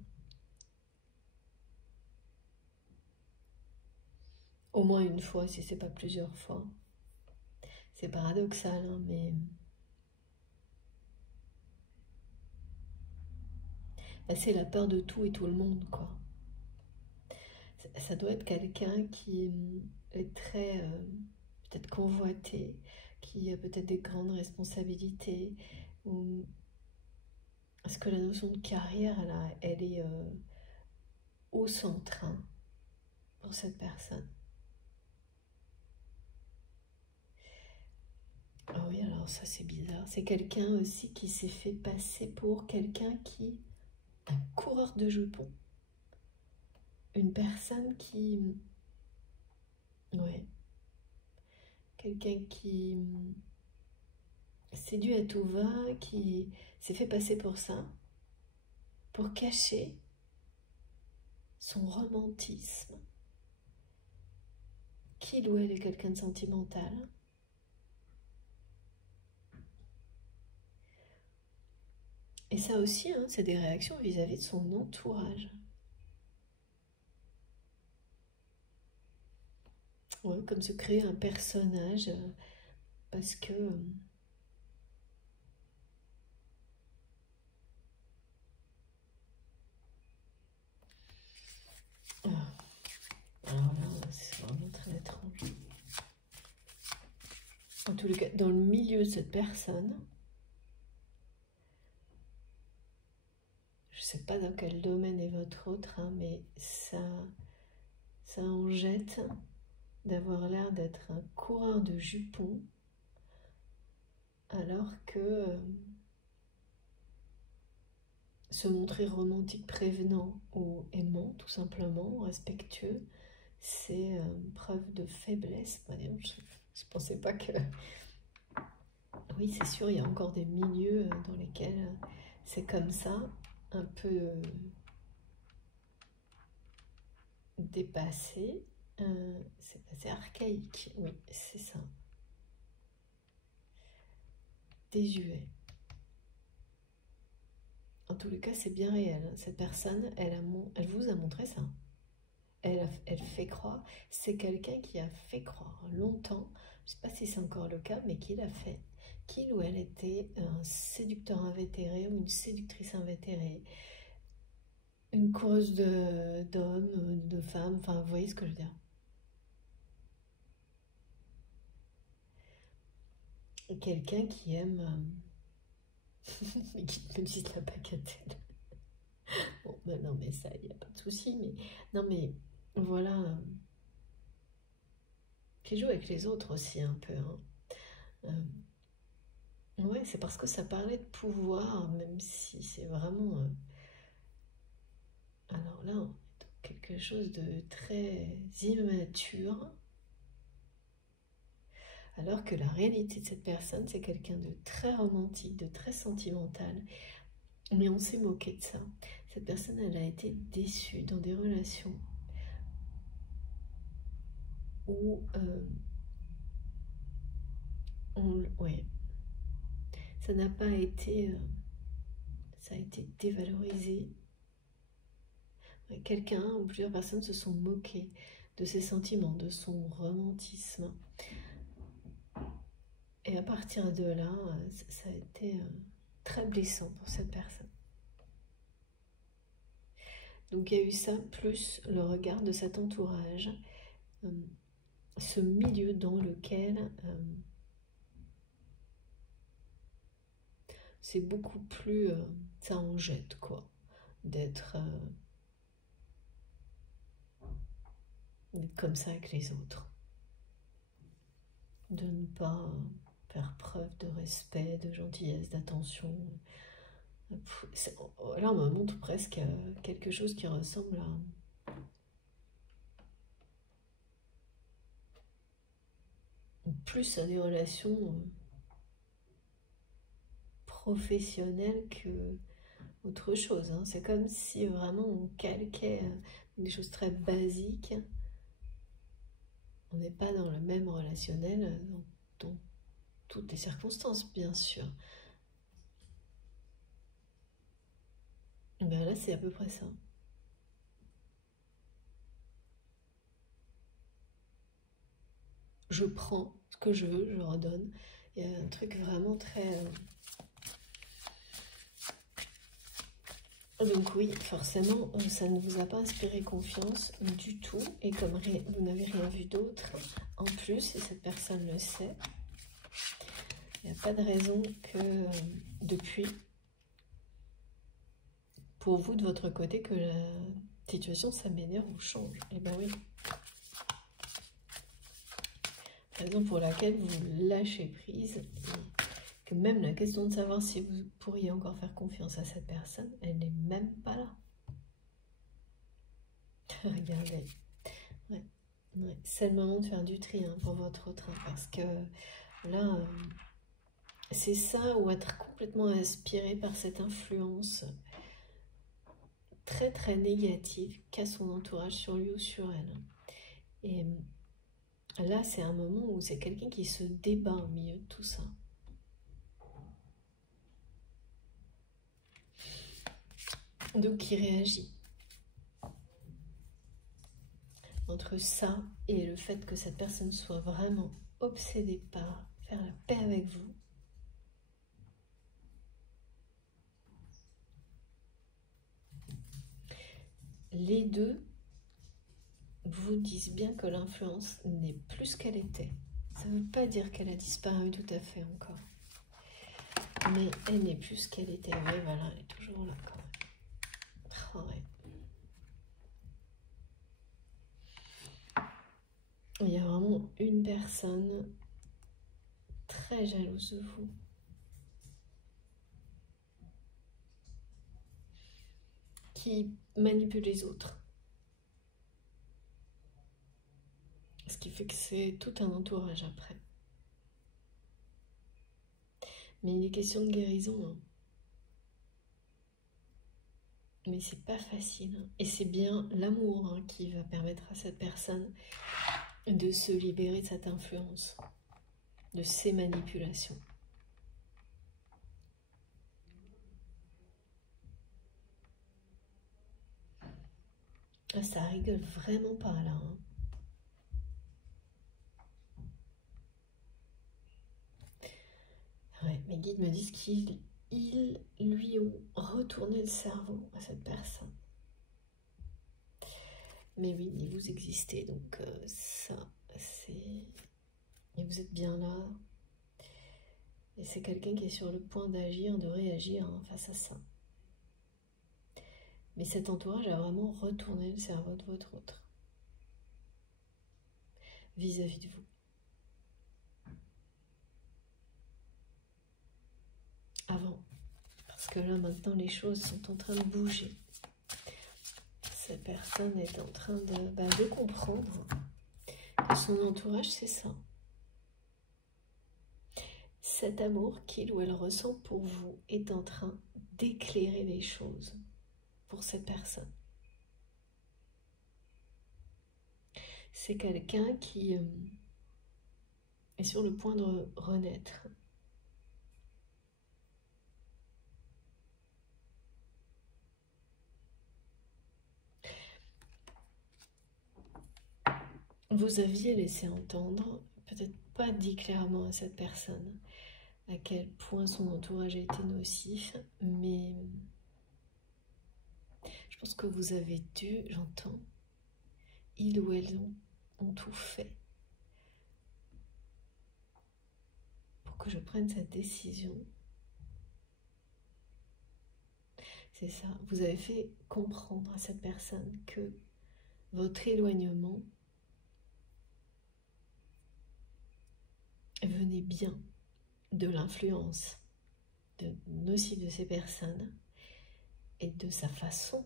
Au moins une fois, si c'est pas plusieurs fois. C'est paradoxal, hein, mais c'est la peur de tout et tout le monde, quoi. Ça doit être quelqu'un qui est très peut-être convoité, qui a peut-être des grandes responsabilités, ou est-ce que la notion de carrière, elle est au centre pour cette personne? Ah oui, alors ça c'est bizarre. C'est quelqu'un aussi qui s'est fait passer pour quelqu'un un coureur de jupons. Une personne qui... Ouais. Quelqu'un qui séduit à tout va, qui s'est fait passer pour ça, pour cacher son romantisme. Qu'il ou elle est quelqu'un de sentimental. Et ça aussi, c'est des réactions vis-à-vis de son entourage. Ouais, comme se créer un personnage parce que... alors là, c'est vraiment très étrange. En tous les cas, dans le milieu de cette personne, je ne sais pas dans quel domaine est votre autre, mais ça en jette d'avoir l'air d'être un coureur de jupons, alors que se montrer romantique, prévenant ou aimant, tout simplement, respectueux, c'est preuve de faiblesse. Je ne pensais pas que... Oui, c'est sûr, il y a encore des milieux dans lesquels c'est comme ça, un peu dépassé. C'est archaïque, oui, c'est ça. Désuet. En tous les cas, c'est bien réel. Cette personne, elle vous a montré ça. Elle fait croire. C'est quelqu'un qui a fait croire longtemps, je ne sais pas si c'est encore le cas, mais qui l'a fait, qu'il ou elle était un séducteur invétéré ou une séductrice invétérée, une coureuse d'hommes, de femmes, enfin, vous voyez ce que je veux dire. Quelqu'un qui aime, qui me dit la bagatelle. Bon, ben non, mais ça, il n'y a pas de souci, mais non, mais voilà, qui joue avec les autres aussi un peu. Ouais, c'est parce que ça parlait de pouvoir, même si c'est vraiment. Alors là, on est dans quelque chose de très immature. Alors que la réalité de cette personne, c'est quelqu'un de très romantique, de très sentimental. Mais on s'est moqué de ça. Cette personne, elle a été déçue dans des relations où ouais, ça n'a pas été, ça a été dévalorisé. Ouais, quelqu'un ou plusieurs personnes se sont moquées de ses sentiments, de son romantisme. Et à partir de là, ça a été très blessant pour cette personne. Donc il y a eu ça, plus le regard de cet entourage, ce milieu dans lequel c'est beaucoup plus, ça en jette quoi, d'être comme ça avec les autres, de ne pas faire preuve de respect, de gentillesse, d'attention. Là on me montre presque quelque chose qui ressemble à plus à des relations professionnelles que autre chose, hein. C'est comme si vraiment on calquait des choses très basiques. On n'est pas dans le même relationnel dans toutes les circonstances, bien sûr. Ben là, c'est à peu près ça. Je prends ce que je veux, je redonne. Il y a un truc vraiment très... Donc oui, forcément, ça ne vous a pas inspiré confiance du tout. Et comme vous n'avez rien vu d'autre, en plus, et cette personne le sait, il n'y a pas de raison que depuis, pour vous, de votre côté, que la situation s'améliore ou change. Eh bien oui. Raison pour laquelle vous lâchez prise. Et que même la question de savoir si vous pourriez encore faire confiance à cette personne, elle n'est même pas là. Regardez. Ouais. Ouais. C'est le moment de faire du tri pour votre train. Parce que là, c'est ça, ou être complètement inspiré par cette influence très très négative qu'a son entourage sur lui ou sur elle. Et là, c'est un moment où c'est quelqu'un qui se débat au milieu de tout ça. Donc, qui réagit. Entre ça et le fait que cette personne soit vraiment obsédée par faire la paix avec vous, les deux vous disent bien que l'influence n'est plus ce qu'elle était. Ça ne veut pas dire qu'elle a disparu tout à fait encore. Mais elle n'est plus ce qu'elle était. Oui, voilà, elle est toujours là quand même. Oh, ouais. Il y a vraiment une personne très jalouse de vous. Qui manipule les autres. Ce qui fait que c'est tout un entourage après. Mais il est question de guérison. Hein. Mais c'est pas facile. Et c'est bien l'amour qui va permettre à cette personne de se libérer de cette influence, de ces manipulations. Ah, ça rigole vraiment pas là. Hein. Ouais, mes guides me disent qu'ils lui ont retourné le cerveau à cette personne. Mais oui, mais vous existez, donc ça, c'est... Et vous êtes bien là. Et c'est quelqu'un qui est sur le point d'agir, de réagir face à ça. Mais cet entourage a vraiment retourné le cerveau de votre autre. Vis-à-vis de vous. Avant. Parce que là, maintenant, les choses sont en train de bouger. Cette personne est en train de comprendre que son entourage, c'est ça. cet amour qu'il ou elle ressent pour vous est en train d'éclairer les choses pour cette personne. C'est quelqu'un qui est sur le point de renaître. Vous aviez laissé entendre, peut-être pas dit clairement à cette personne, à quel point son entourage a été nocif, mais je pense que vous avez dû, j'entends, ils ou elles ont tout fait pour que je prenne cette décision. C'est ça, vous avez fait comprendre à cette personne que votre éloignement venait bien de l'influence nocive de ces personnes et de sa façon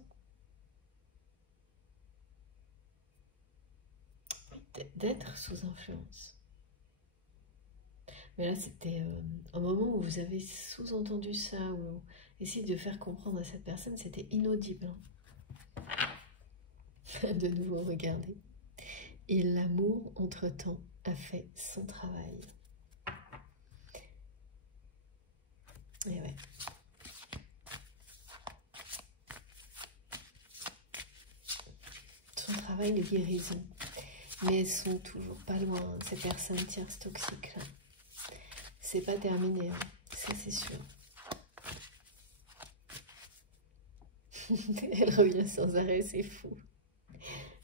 d'être sous influence. Mais là, c'était un moment où vous avez sous-entendu ça, ou essayé de faire comprendre à cette personne, c'était inaudible. De nouveau, regardez. Et l'amour, entre-temps, a fait son travail. Et ouais. Son travail de guérison. Mais elles sont toujours pas loin, ces personnes tierces toxiques là. C'est pas terminé, hein. Ça c'est sûr. Elle revient sans arrêt, c'est fou.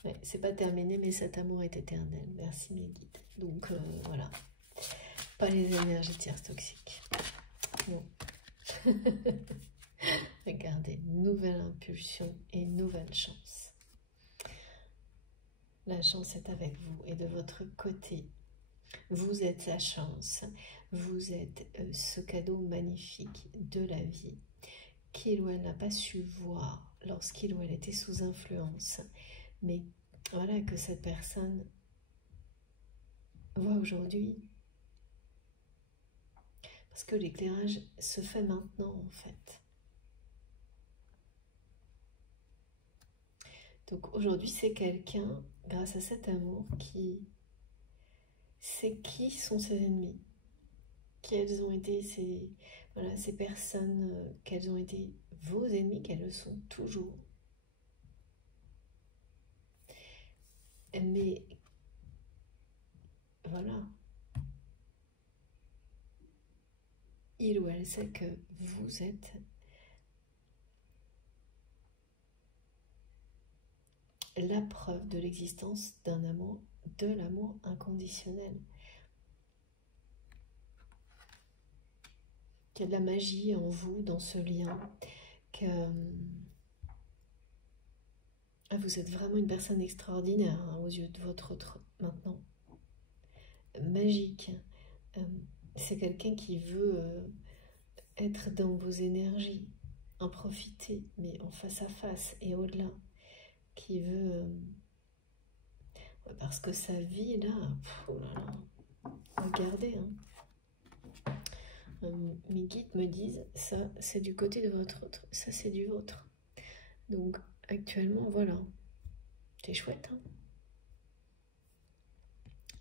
Ouais, c'est pas terminé, mais cet amour est éternel. Merci mes guides. Donc voilà. Pas les énergies tierces toxiques. Non. Regardez, nouvelle impulsion et nouvelle chance. La chance est avec vous et de votre côté. Vous êtes la chance. Vous êtes ce cadeau magnifique de la vie qu'il ou elle n'a pas su voir lorsqu'il ou elle était sous influence. Mais voilà que cette personne voit aujourd'hui. Parce que l'éclairage se fait maintenant en fait. Donc aujourd'hui c'est quelqu'un, grâce à cet amour, qui sait qui sont ses ennemis. Quelles ont été ces personnes, quelles ont été vos ennemis, qu'elles le sont toujours. Mais voilà, il ou elle sait que vous êtes la preuve de l'existence d'un amour, de l'amour inconditionnel. Qu'il y a de la magie en vous, dans ce lien, que vous êtes vraiment une personne extraordinaire hein, aux yeux de votre autre maintenant. Magique. C'est quelqu'un qui veut être dans vos énergies, en profiter, mais en face à face et au-delà. Qui veut... parce que sa vie, là, oh là là, regardez, hein. Mes guides me disent, ça c'est du côté de votre autre, ça c'est du vôtre. Donc actuellement, voilà, c'est chouette. Hein,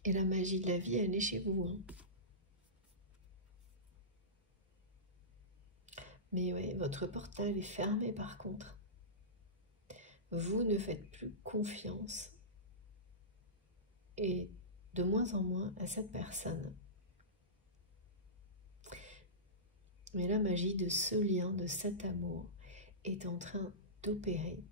et la magie de la vie, elle est chez vous. Hein. Mais ouais, votre portail est fermé par contre. Vous ne faites plus confiance. Et de moins en moins à cette personne. Mais la magie de ce lien, de cet amour, est en train d'opérer.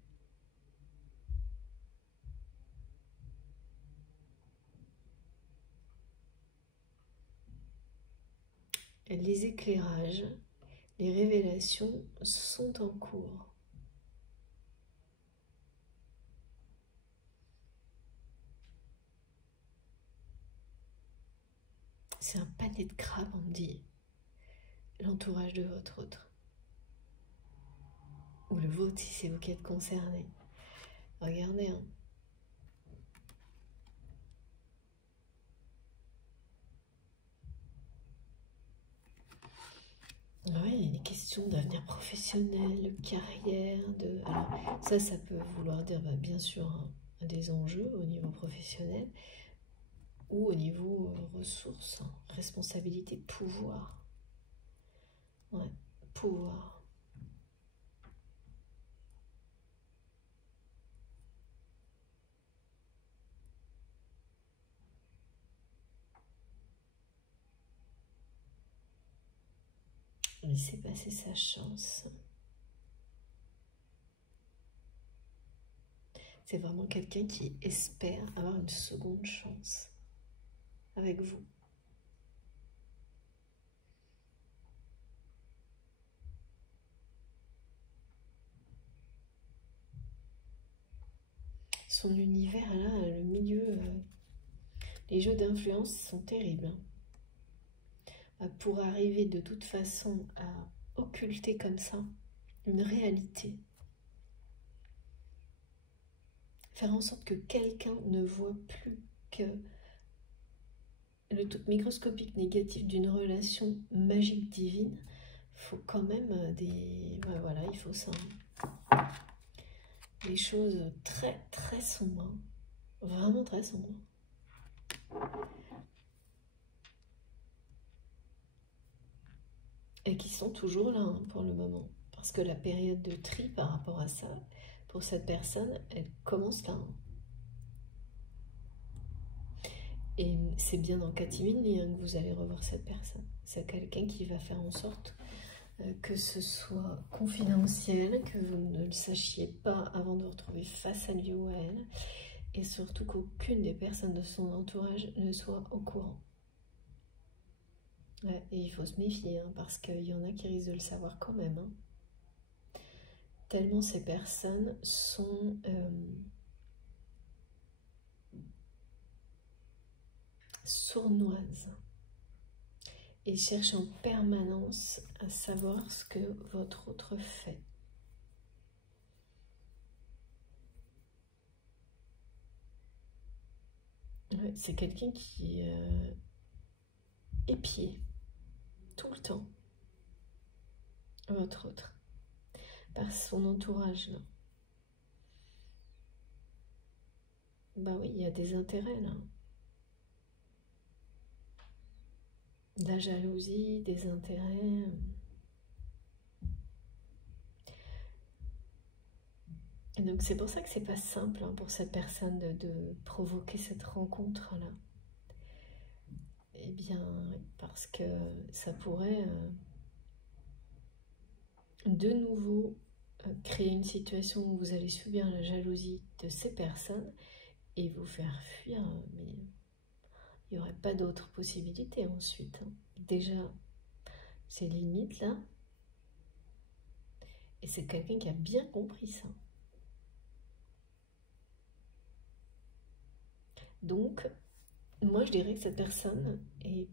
Les éclairages, les révélations sont en cours. C'est un panier de crabes, on me dit. L'entourage de votre autre. Ou le vôtre si c'est vous qui êtes concerné. Regardez, hein. Ouais, il y a des questions d'avenir professionnel, de carrière, de... Alors, ça peut vouloir dire, bah, bien sûr, des enjeux au niveau professionnel ou au niveau ressources, responsabilité, pouvoir. Ouais, pouvoir. Laissez passer sa chance. C'est vraiment quelqu'un qui espère avoir une seconde chance avec vous. Son univers, là, le milieu, les jeux d'influence sont terribles. Pour arriver de toute façon à occulter comme ça une réalité. Faire en sorte que quelqu'un ne voit plus que le tout microscopique négatif d'une relation magique divine, faut quand même des... Ouais, voilà, il faut ça. Des choses très très sombres. Vraiment très sombres. Et qui sont toujours là pour le moment. Parce que la période de tri par rapport à ça, pour cette personne, elle commence là. Et c'est bien dans catimini que vous allez revoir cette personne. C'est quelqu'un qui va faire en sorte que ce soit confidentiel, que vous ne le sachiez pas avant de vous retrouver face à lui ou à elle, et surtout qu'aucune des personnes de son entourage ne soit au courant. Ouais, et il faut se méfier, hein, parce qu'il y en a qui risquent de le savoir quand même. Hein. Tellement ces personnes sont... sournoises et cherchent en permanence à savoir ce que votre autre fait. Ouais, c'est quelqu'un qui épie tout le temps votre autre par son entourage là. Bah oui, il y a des intérêts là. De la jalousie, des intérêts. Et donc c'est pour ça que c'est pas simple hein, pour cette personne de provoquer cette rencontre là. Eh bien, parce que ça pourrait de nouveau créer une situation où vous allez subir la jalousie de ces personnes et vous faire fuir, mais il n'y aurait pas d'autre possibilité ensuite. Hein. Déjà, c'est limite là, et c'est quelqu'un qui a bien compris ça. Donc, moi je dirais que cette personne est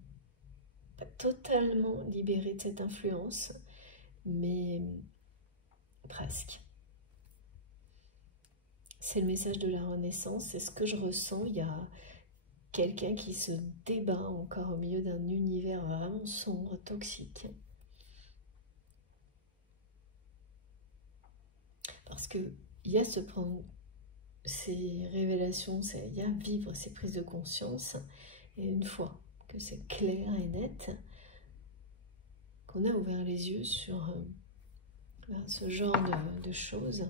pas totalement libérée de cette influence, mais presque. C'est le message de la Renaissance, c'est ce que je ressens. Il y a quelqu'un qui se débat encore au milieu d'un univers vraiment sombre, toxique. Parce qu'il y a ce prendre ces révélations, il y a vivre ces prises de conscience, et une fois que c'est clair et net, qu'on a ouvert les yeux sur ce genre de choses,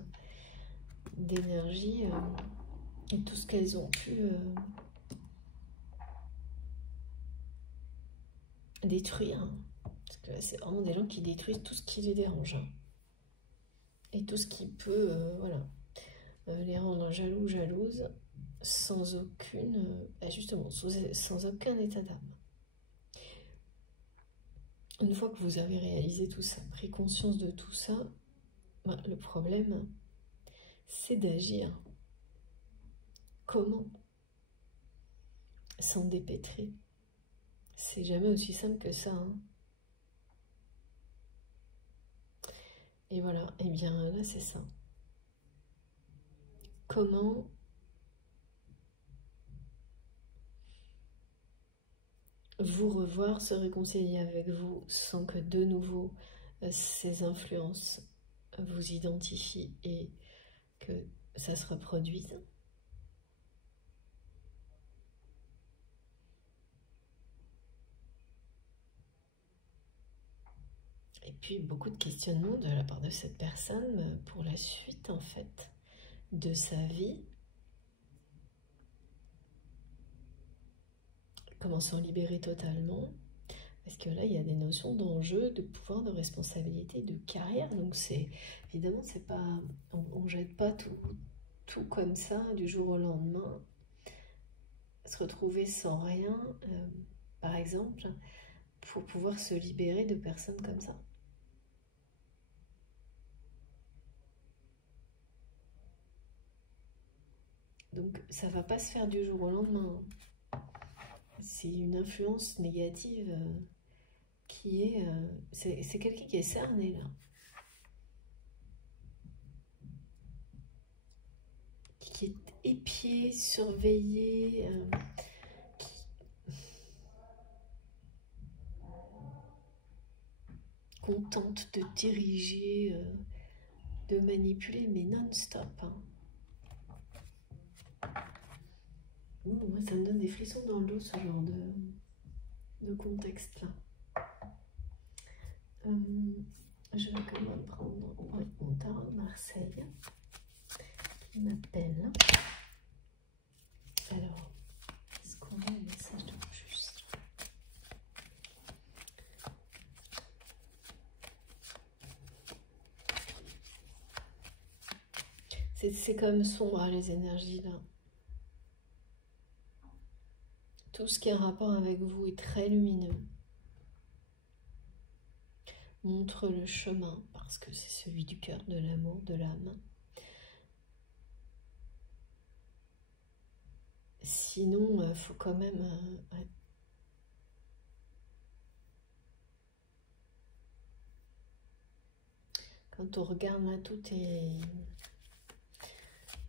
d'énergie, et tout ce qu'elles ont pu détruire. Parce que c'est vraiment des gens qui détruisent tout ce qui les dérange. Hein. Et tout ce qui peut, voilà, les rendre jaloux, jalouses, sans aucune, justement, sans aucun état d'âme. Une fois que vous avez réalisé tout ça, pris conscience de tout ça, ben, le problème, c'est d'agir. Comment? S'en dépêtrer. C'est jamais aussi simple que ça. Hein. Et voilà, et bien là c'est ça. Comment vous revoir, se réconcilier avec vous sans que de nouveau ces influences vous identifient et que ça se reproduise. Et puis beaucoup de questionnements de la part de cette personne pour la suite en fait de sa vie. Comment s'en libérer totalement? Parce que là, il y a des notions d'enjeu, de pouvoir, de responsabilité, de carrière. Donc c'est évidemment, c'est pas, on jette pas tout comme ça du jour au lendemain. Se retrouver sans rien, par exemple, pour pouvoir se libérer de personnes comme ça. Donc ça va pas se faire du jour au lendemain. C'est une influence négative qui est... c'est quelqu'un qui est cerné là. Qui est épié, surveillé, qu'on tente de diriger, de manipuler, mais non-stop. Hein. Moi, ça me donne des frissons dans le dos, ce genre de contexte-là. Je vais quand même prendre mon tarot de Marseille qui m'appelle. Alors, est-ce qu'on a un message de juste? C'est quand même sombre, les énergies là. Tout ce qui est en rapport avec vous est très lumineux. Montre le chemin, parce que c'est celui du cœur, de l'amour, de l'âme. Sinon, il faut quand même... Quand on regarde là, tout est...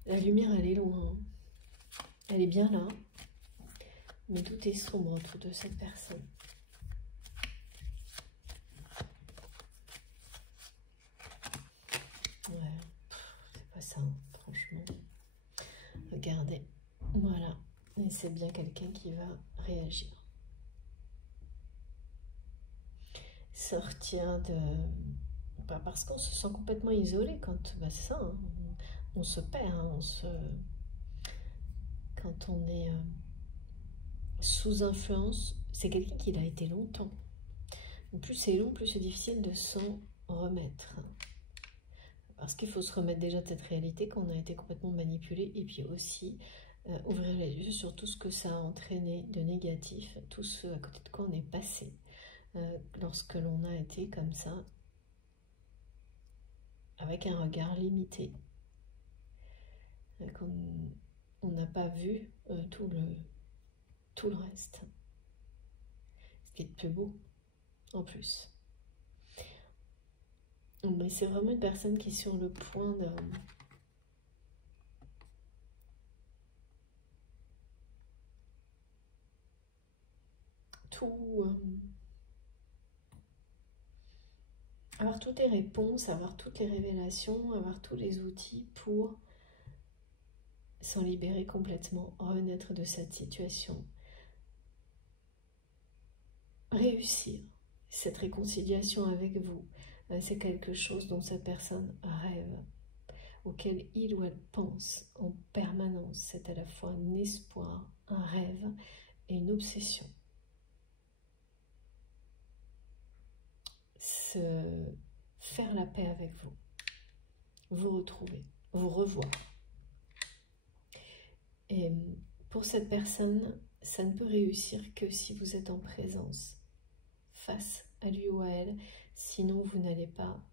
La lumière, elle est loin. Elle est bien là. Mais tout est sombre autour de cette personne. Ouais, c'est pas ça, franchement. Regardez, voilà. Et c'est bien quelqu'un qui va réagir. Sortir de... Pas parce qu'on se sent complètement isolé quand... Bah c'est ça, hein, on se perd, hein, quand on est sous influence, c'est quelqu'un qui l'a été longtemps. Plus c'est long, plus c'est difficile de s'en remettre. Parce qu'il faut se remettre déjà de cette réalité qu'on a été complètement manipulé et puis aussi ouvrir les yeux sur tout ce que ça a entraîné de négatif, tout ce à côté de quoi on est passé lorsque l'on a été comme ça, avec un regard limité. On n'a pas vu tout le reste. Ce qui est de plus beau, en plus. Mais c'est vraiment une personne qui est sur le point de... avoir toutes les réponses, avoir toutes les révélations, avoir tous les outils pour s'en libérer complètement, renaître de cette situation, réussir cette réconciliation avec vous. C'est quelque chose dont cette personne rêve, auquel il ou elle pense en permanence. C'est à la fois un espoir, un rêve et une obsession. Faire la paix avec vous, vous retrouver, vous revoir. Et pour cette personne, ça ne peut réussir que si vous êtes en présence, face à lui ou à elle, sinon vous n'allez pas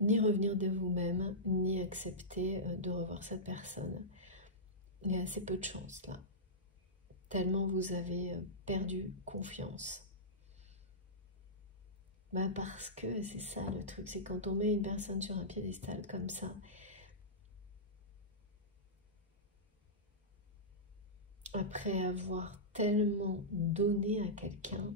ni revenir de vous-même, ni accepter de revoir cette personne. Il y a assez peu de chance là, tellement vous avez perdu confiance. Ben parce que c'est ça le truc, c'est quand on met une personne sur un piédestal comme ça, après avoir tellement donné à quelqu'un,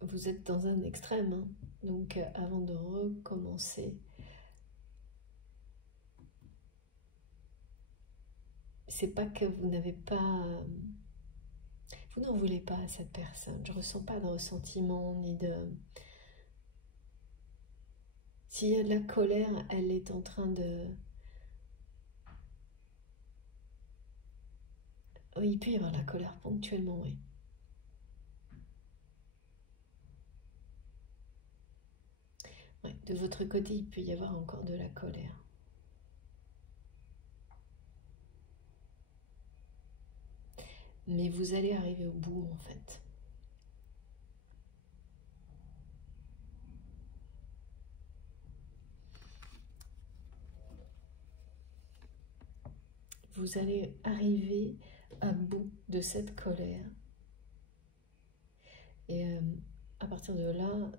vous êtes dans un extrême, hein. Donc avant de recommencer, c'est pas que vous n'avez pas... Vous n'en voulez pas à cette personne. Je ressens pas de ressentiment ni de... S'il y a de la colère, elle est en train de... Oui, il peut y avoir de la colère ponctuellement, oui. Ouais, de votre côté, il peut y avoir encore de la colère. Mais vous allez arriver au bout, en fait. Vous allez arriver à bout de cette colère. Et à partir de là,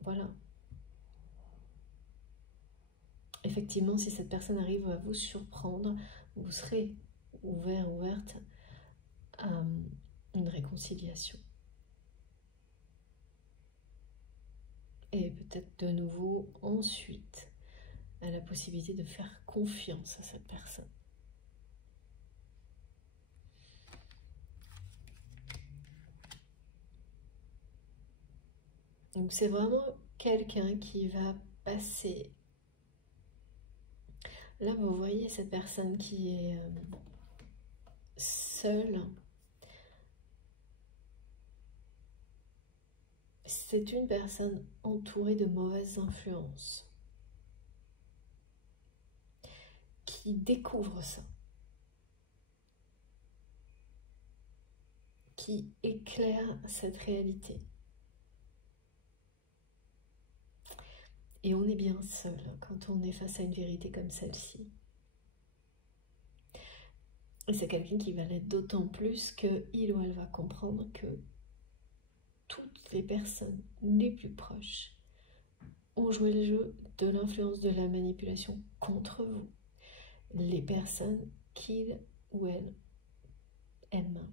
voilà. Effectivement, si cette personne arrive à vous surprendre, vous serez ouverte à une réconciliation. Et peut-être de nouveau, ensuite, à la possibilité de faire confiance à cette personne. Donc c'est vraiment quelqu'un qui va passer. Là, vous voyez cette personne qui est seule. C'est une personne entourée de mauvaises influences qui découvre ça, qui éclaire cette réalité. Et on est bien seul quand on est face à une vérité comme celle-ci. Et c'est quelqu'un qui va l'être d'autant plus qu'il ou elle va comprendre que toutes les personnes les plus proches ont joué le jeu de l'influence de la manipulation contre vous. Les personnes qu'il ou elle aime,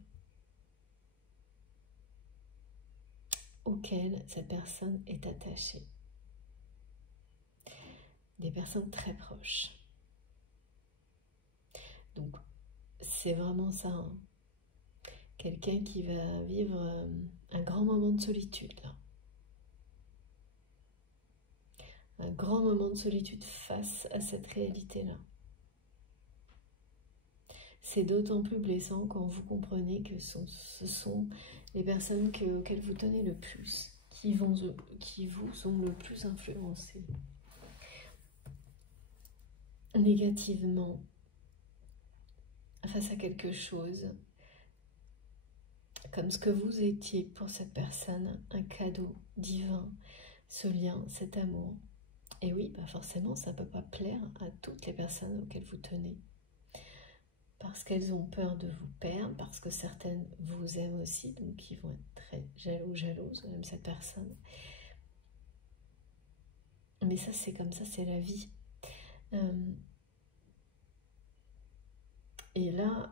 auxquelles cette personne est attachée. Des personnes très proches. Donc, c'est vraiment ça, hein. Quelqu'un qui va vivre un grand moment de solitude, là. Un grand moment de solitude face à cette réalité-là. C'est d'autant plus blessant quand vous comprenez que ce sont les personnes auxquelles vous tenez le plus, qui vous ont le plus influencé négativement face à quelque chose, comme ce que vous étiez pour cette personne, un cadeau divin, ce lien, cet amour. Et oui, bah forcément, ça ne peut pas plaire à toutes les personnes auxquelles vous tenez. Parce qu'elles ont peur de vous perdre, parce que certaines vous aiment aussi, donc ils vont être très jalouses, même cette personne. Mais ça, c'est comme ça, c'est la vie. Et là,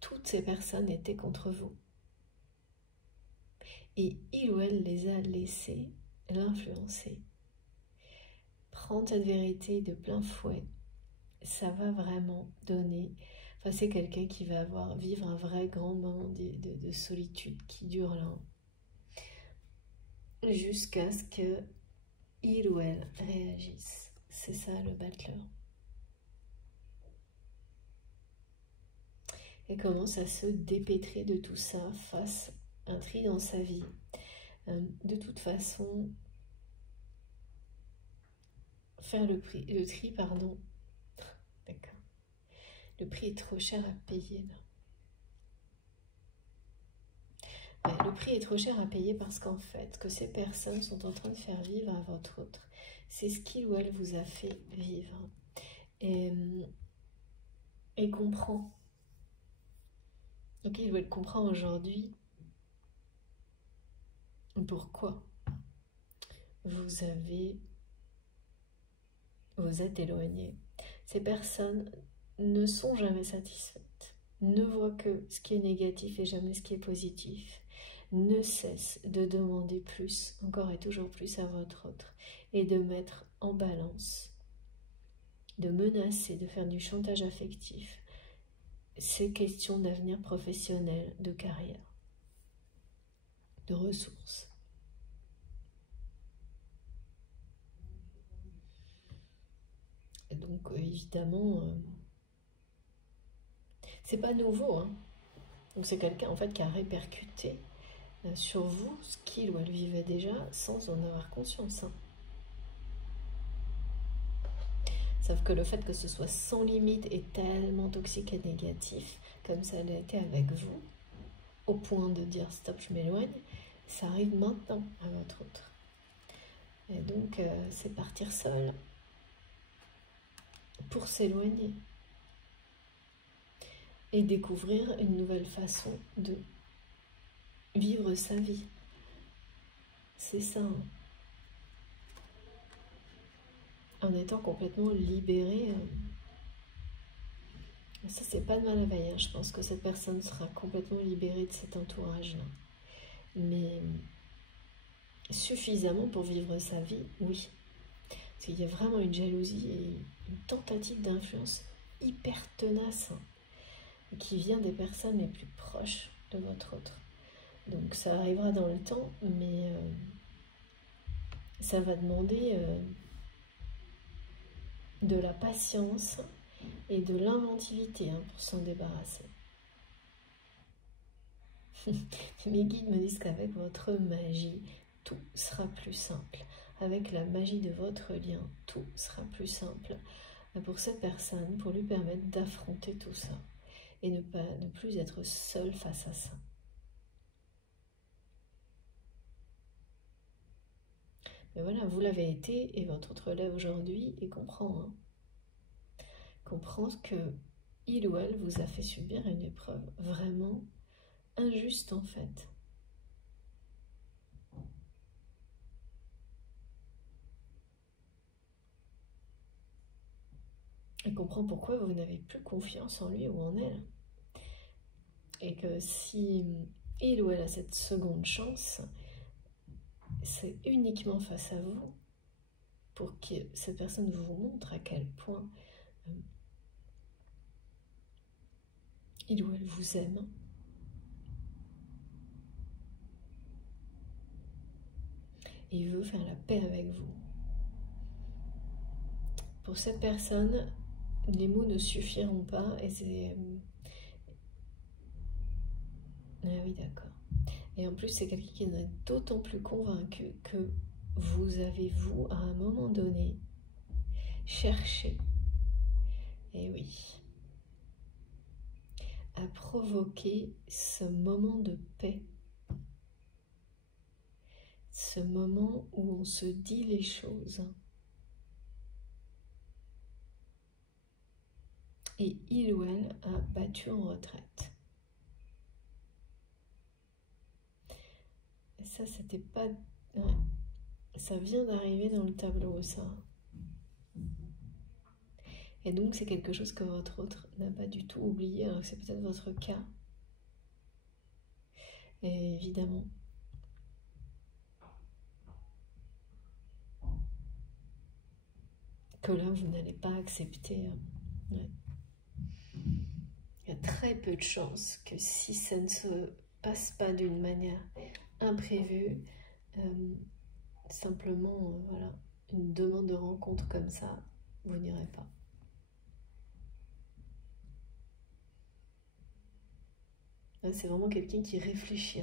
toutes ces personnes étaient contre vous. Et il ou elle les a laissées l'influencer. Prendre cette vérité de plein fouet, ça va vraiment donner... Enfin, c'est quelqu'un qui va vivre un vrai grand moment de solitude qui dure là. Jusqu'à ce que il ou elle réagisse. C'est ça le battleur. Et commence à se dépêtrer de tout ça, fasse un tri dans sa vie. De toute façon, faire le tri, pardon. D'accord. Le prix est trop cher à payer là. Ouais, le prix est trop cher à payer parce qu'en fait, que ces personnes sont en train de faire vivre à votre autre, c'est ce qu'il ou elle vous a fait vivre. Et comprend. Donc il ou elle comprend aujourd'hui pourquoi vous êtes éloigné. Ces personnes ne sont jamais satisfaites, ne voient que ce qui est négatif et jamais ce qui est positif, ne cessent de demander plus, encore et toujours plus à votre autre, et de mettre en balance, de menacer, de faire du chantage affectif, ces questions d'avenir professionnel, de carrière, de ressources. Et donc évidemment, c'est pas nouveau, hein. Donc c'est quelqu'un en fait qui a répercuté sur vous ce qu'il ou elle vivait déjà sans en avoir conscience, hein. Sauf que le fait que ce soit sans limite et tellement toxique et négatif, comme ça l'a été avec vous, au point de dire stop, je m'éloigne, ça arrive maintenant à votre autre. Et donc c'est partir seul pour s'éloigner et découvrir une nouvelle façon de vivre sa vie. C'est ça, hein. En étant complètement libéré. Ça, c'est pas de mal à veille, hein. Je pense que cette personne sera complètement libérée de cet entourage-là. Mais suffisamment pour vivre sa vie, oui. Parce qu'il y a vraiment une jalousie et une tentative d'influence hyper tenace, hein, qui vient des personnes les plus proches de votre autre. Donc ça arrivera dans le temps, mais ça va demander de la patience et de l'inventivité, hein, pour s'en débarrasser. Mes guides me disent qu'avec votre magie, tout sera plus simple. Avec la magie de votre lien, tout sera plus simple pour cette personne, pour lui permettre d'affronter tout ça et ne plus être seul face à ça. Mais voilà, vous l'avez été et votre autre l'est aujourd'hui et comprend, hein. Comprend que il ou elle vous a fait subir une épreuve vraiment injuste en fait. Et comprend pourquoi vous n'avez plus confiance en lui ou en elle. Et que si il ou elle a cette seconde chance, c'est uniquement face à vous pour que cette personne vous montre à quel point il ou elle vous aime. Et il veut faire la paix avec vous. Pour cette personne, les mots ne suffiront pas et c'est... Ah oui, d'accord. Et en plus, c'est quelqu'un qui en est d'autant plus convaincu que vous avez, vous, à un moment donné, cherché, et oui, à provoquer ce moment de paix, ce moment où on se dit les choses. Et il ou elle a battu en retraite. Et ça, c'était pas... Ouais. Ça vient d'arriver dans le tableau, ça. Et donc, c'est quelque chose que votre autre n'a pas du tout oublié, alors que c'est peut-être votre cas. Et évidemment, que là, vous n'allez pas accepter. Ouais. Il y a très peu de chances que si ça ne se passe pas d'une manière imprévue, simplement, voilà, une demande de rencontre comme ça, vous n'irez pas. C'est vraiment quelqu'un qui réfléchit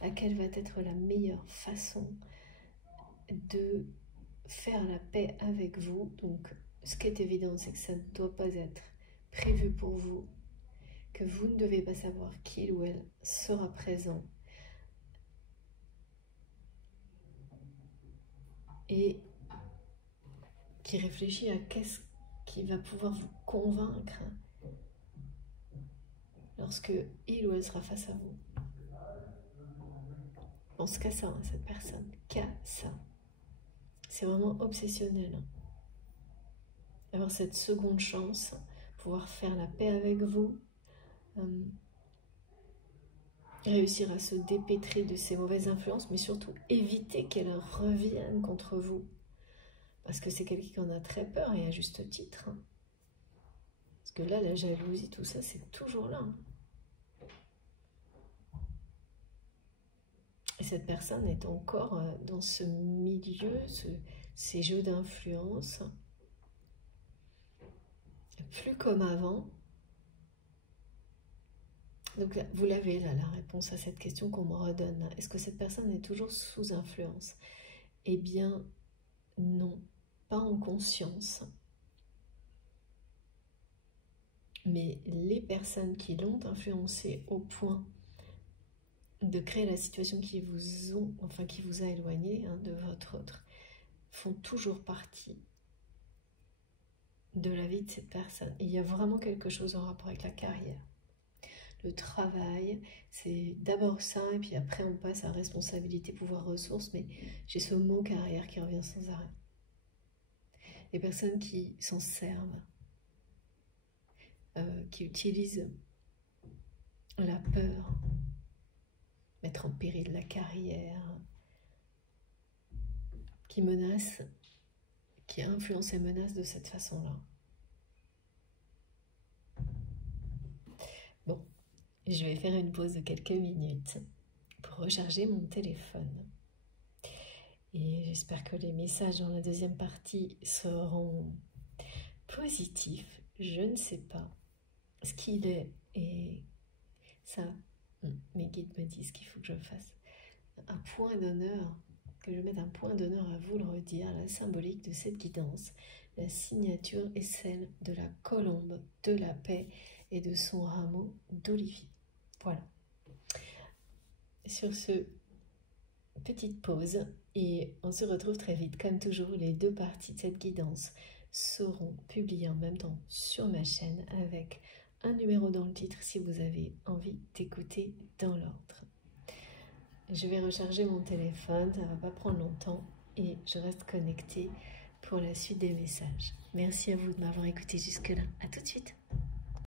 à quelle va être la meilleure façon de faire la paix avec vous. Donc, ce qui est évident, c'est que ça ne doit pas être prévu pour vous, que vous ne devez pas savoir qu'il ou elle sera présent. Et qui réfléchit à qu'est-ce qui va pouvoir vous convaincre lorsque il ou elle sera face à vous. Pense qu'à ça, hein, cette personne, qu'à ça. C'est vraiment obsessionnel. avoir cette seconde chance, pouvoir faire la paix avec vous, réussir à se dépêtrer de ces mauvaises influences, mais surtout éviter qu'elles reviennent contre vous. Parce que c'est quelqu'un qui en a très peur, et à juste titre. Parce que là, la jalousie, tout ça, c'est toujours là. Et cette personne est encore dans ce milieu, ces jeux d'influence, plus comme avant. Donc vous l'avez là, la réponse à cette question qu'on me redonne. Est-ce que cette personne est toujours sous influence? Eh bien, non, pas en conscience. Mais les personnes qui l'ont influencé au point de créer la situation qui vous a éloigné de votre autre, font toujours partie de la vie de cette personne. Et il y a vraiment quelque chose en rapport avec la carrière. Le travail, c'est d'abord ça, et puis après on passe à responsabilité, pouvoir, ressources, mais j'ai ce mot carrière qui revient sans arrêt. Les personnes qui s'en servent, qui utilisent la peur, mettre en péril la carrière, qui menacent, qui influencent et menacent de cette façon-là. Bon, je vais faire une pause de quelques minutes pour recharger mon téléphone. Et j'espère que les messages dans la deuxième partie seront positifs. Je ne sais pas ce qu'il est, et ça, mes guides me disent qu'il faut que je fasse un point d'honneur, que je mette un point d'honneur à vous le redire. La symbolique de cette guidance, la signature est celle de la colombe de la paix et de son rameau d'olivier. Voilà. Sur ce, petite pause, et on se retrouve très vite. Comme toujours, les deux parties de cette guidance seront publiées en même temps sur ma chaîne, avec un numéro dans le titre si vous avez envie d'écouter dans l'ordre. Je vais recharger mon téléphone, ça ne va pas prendre longtemps, et je reste connectée pour la suite des messages. Merci à vous de m'avoir écouté jusque-là. À tout de suite.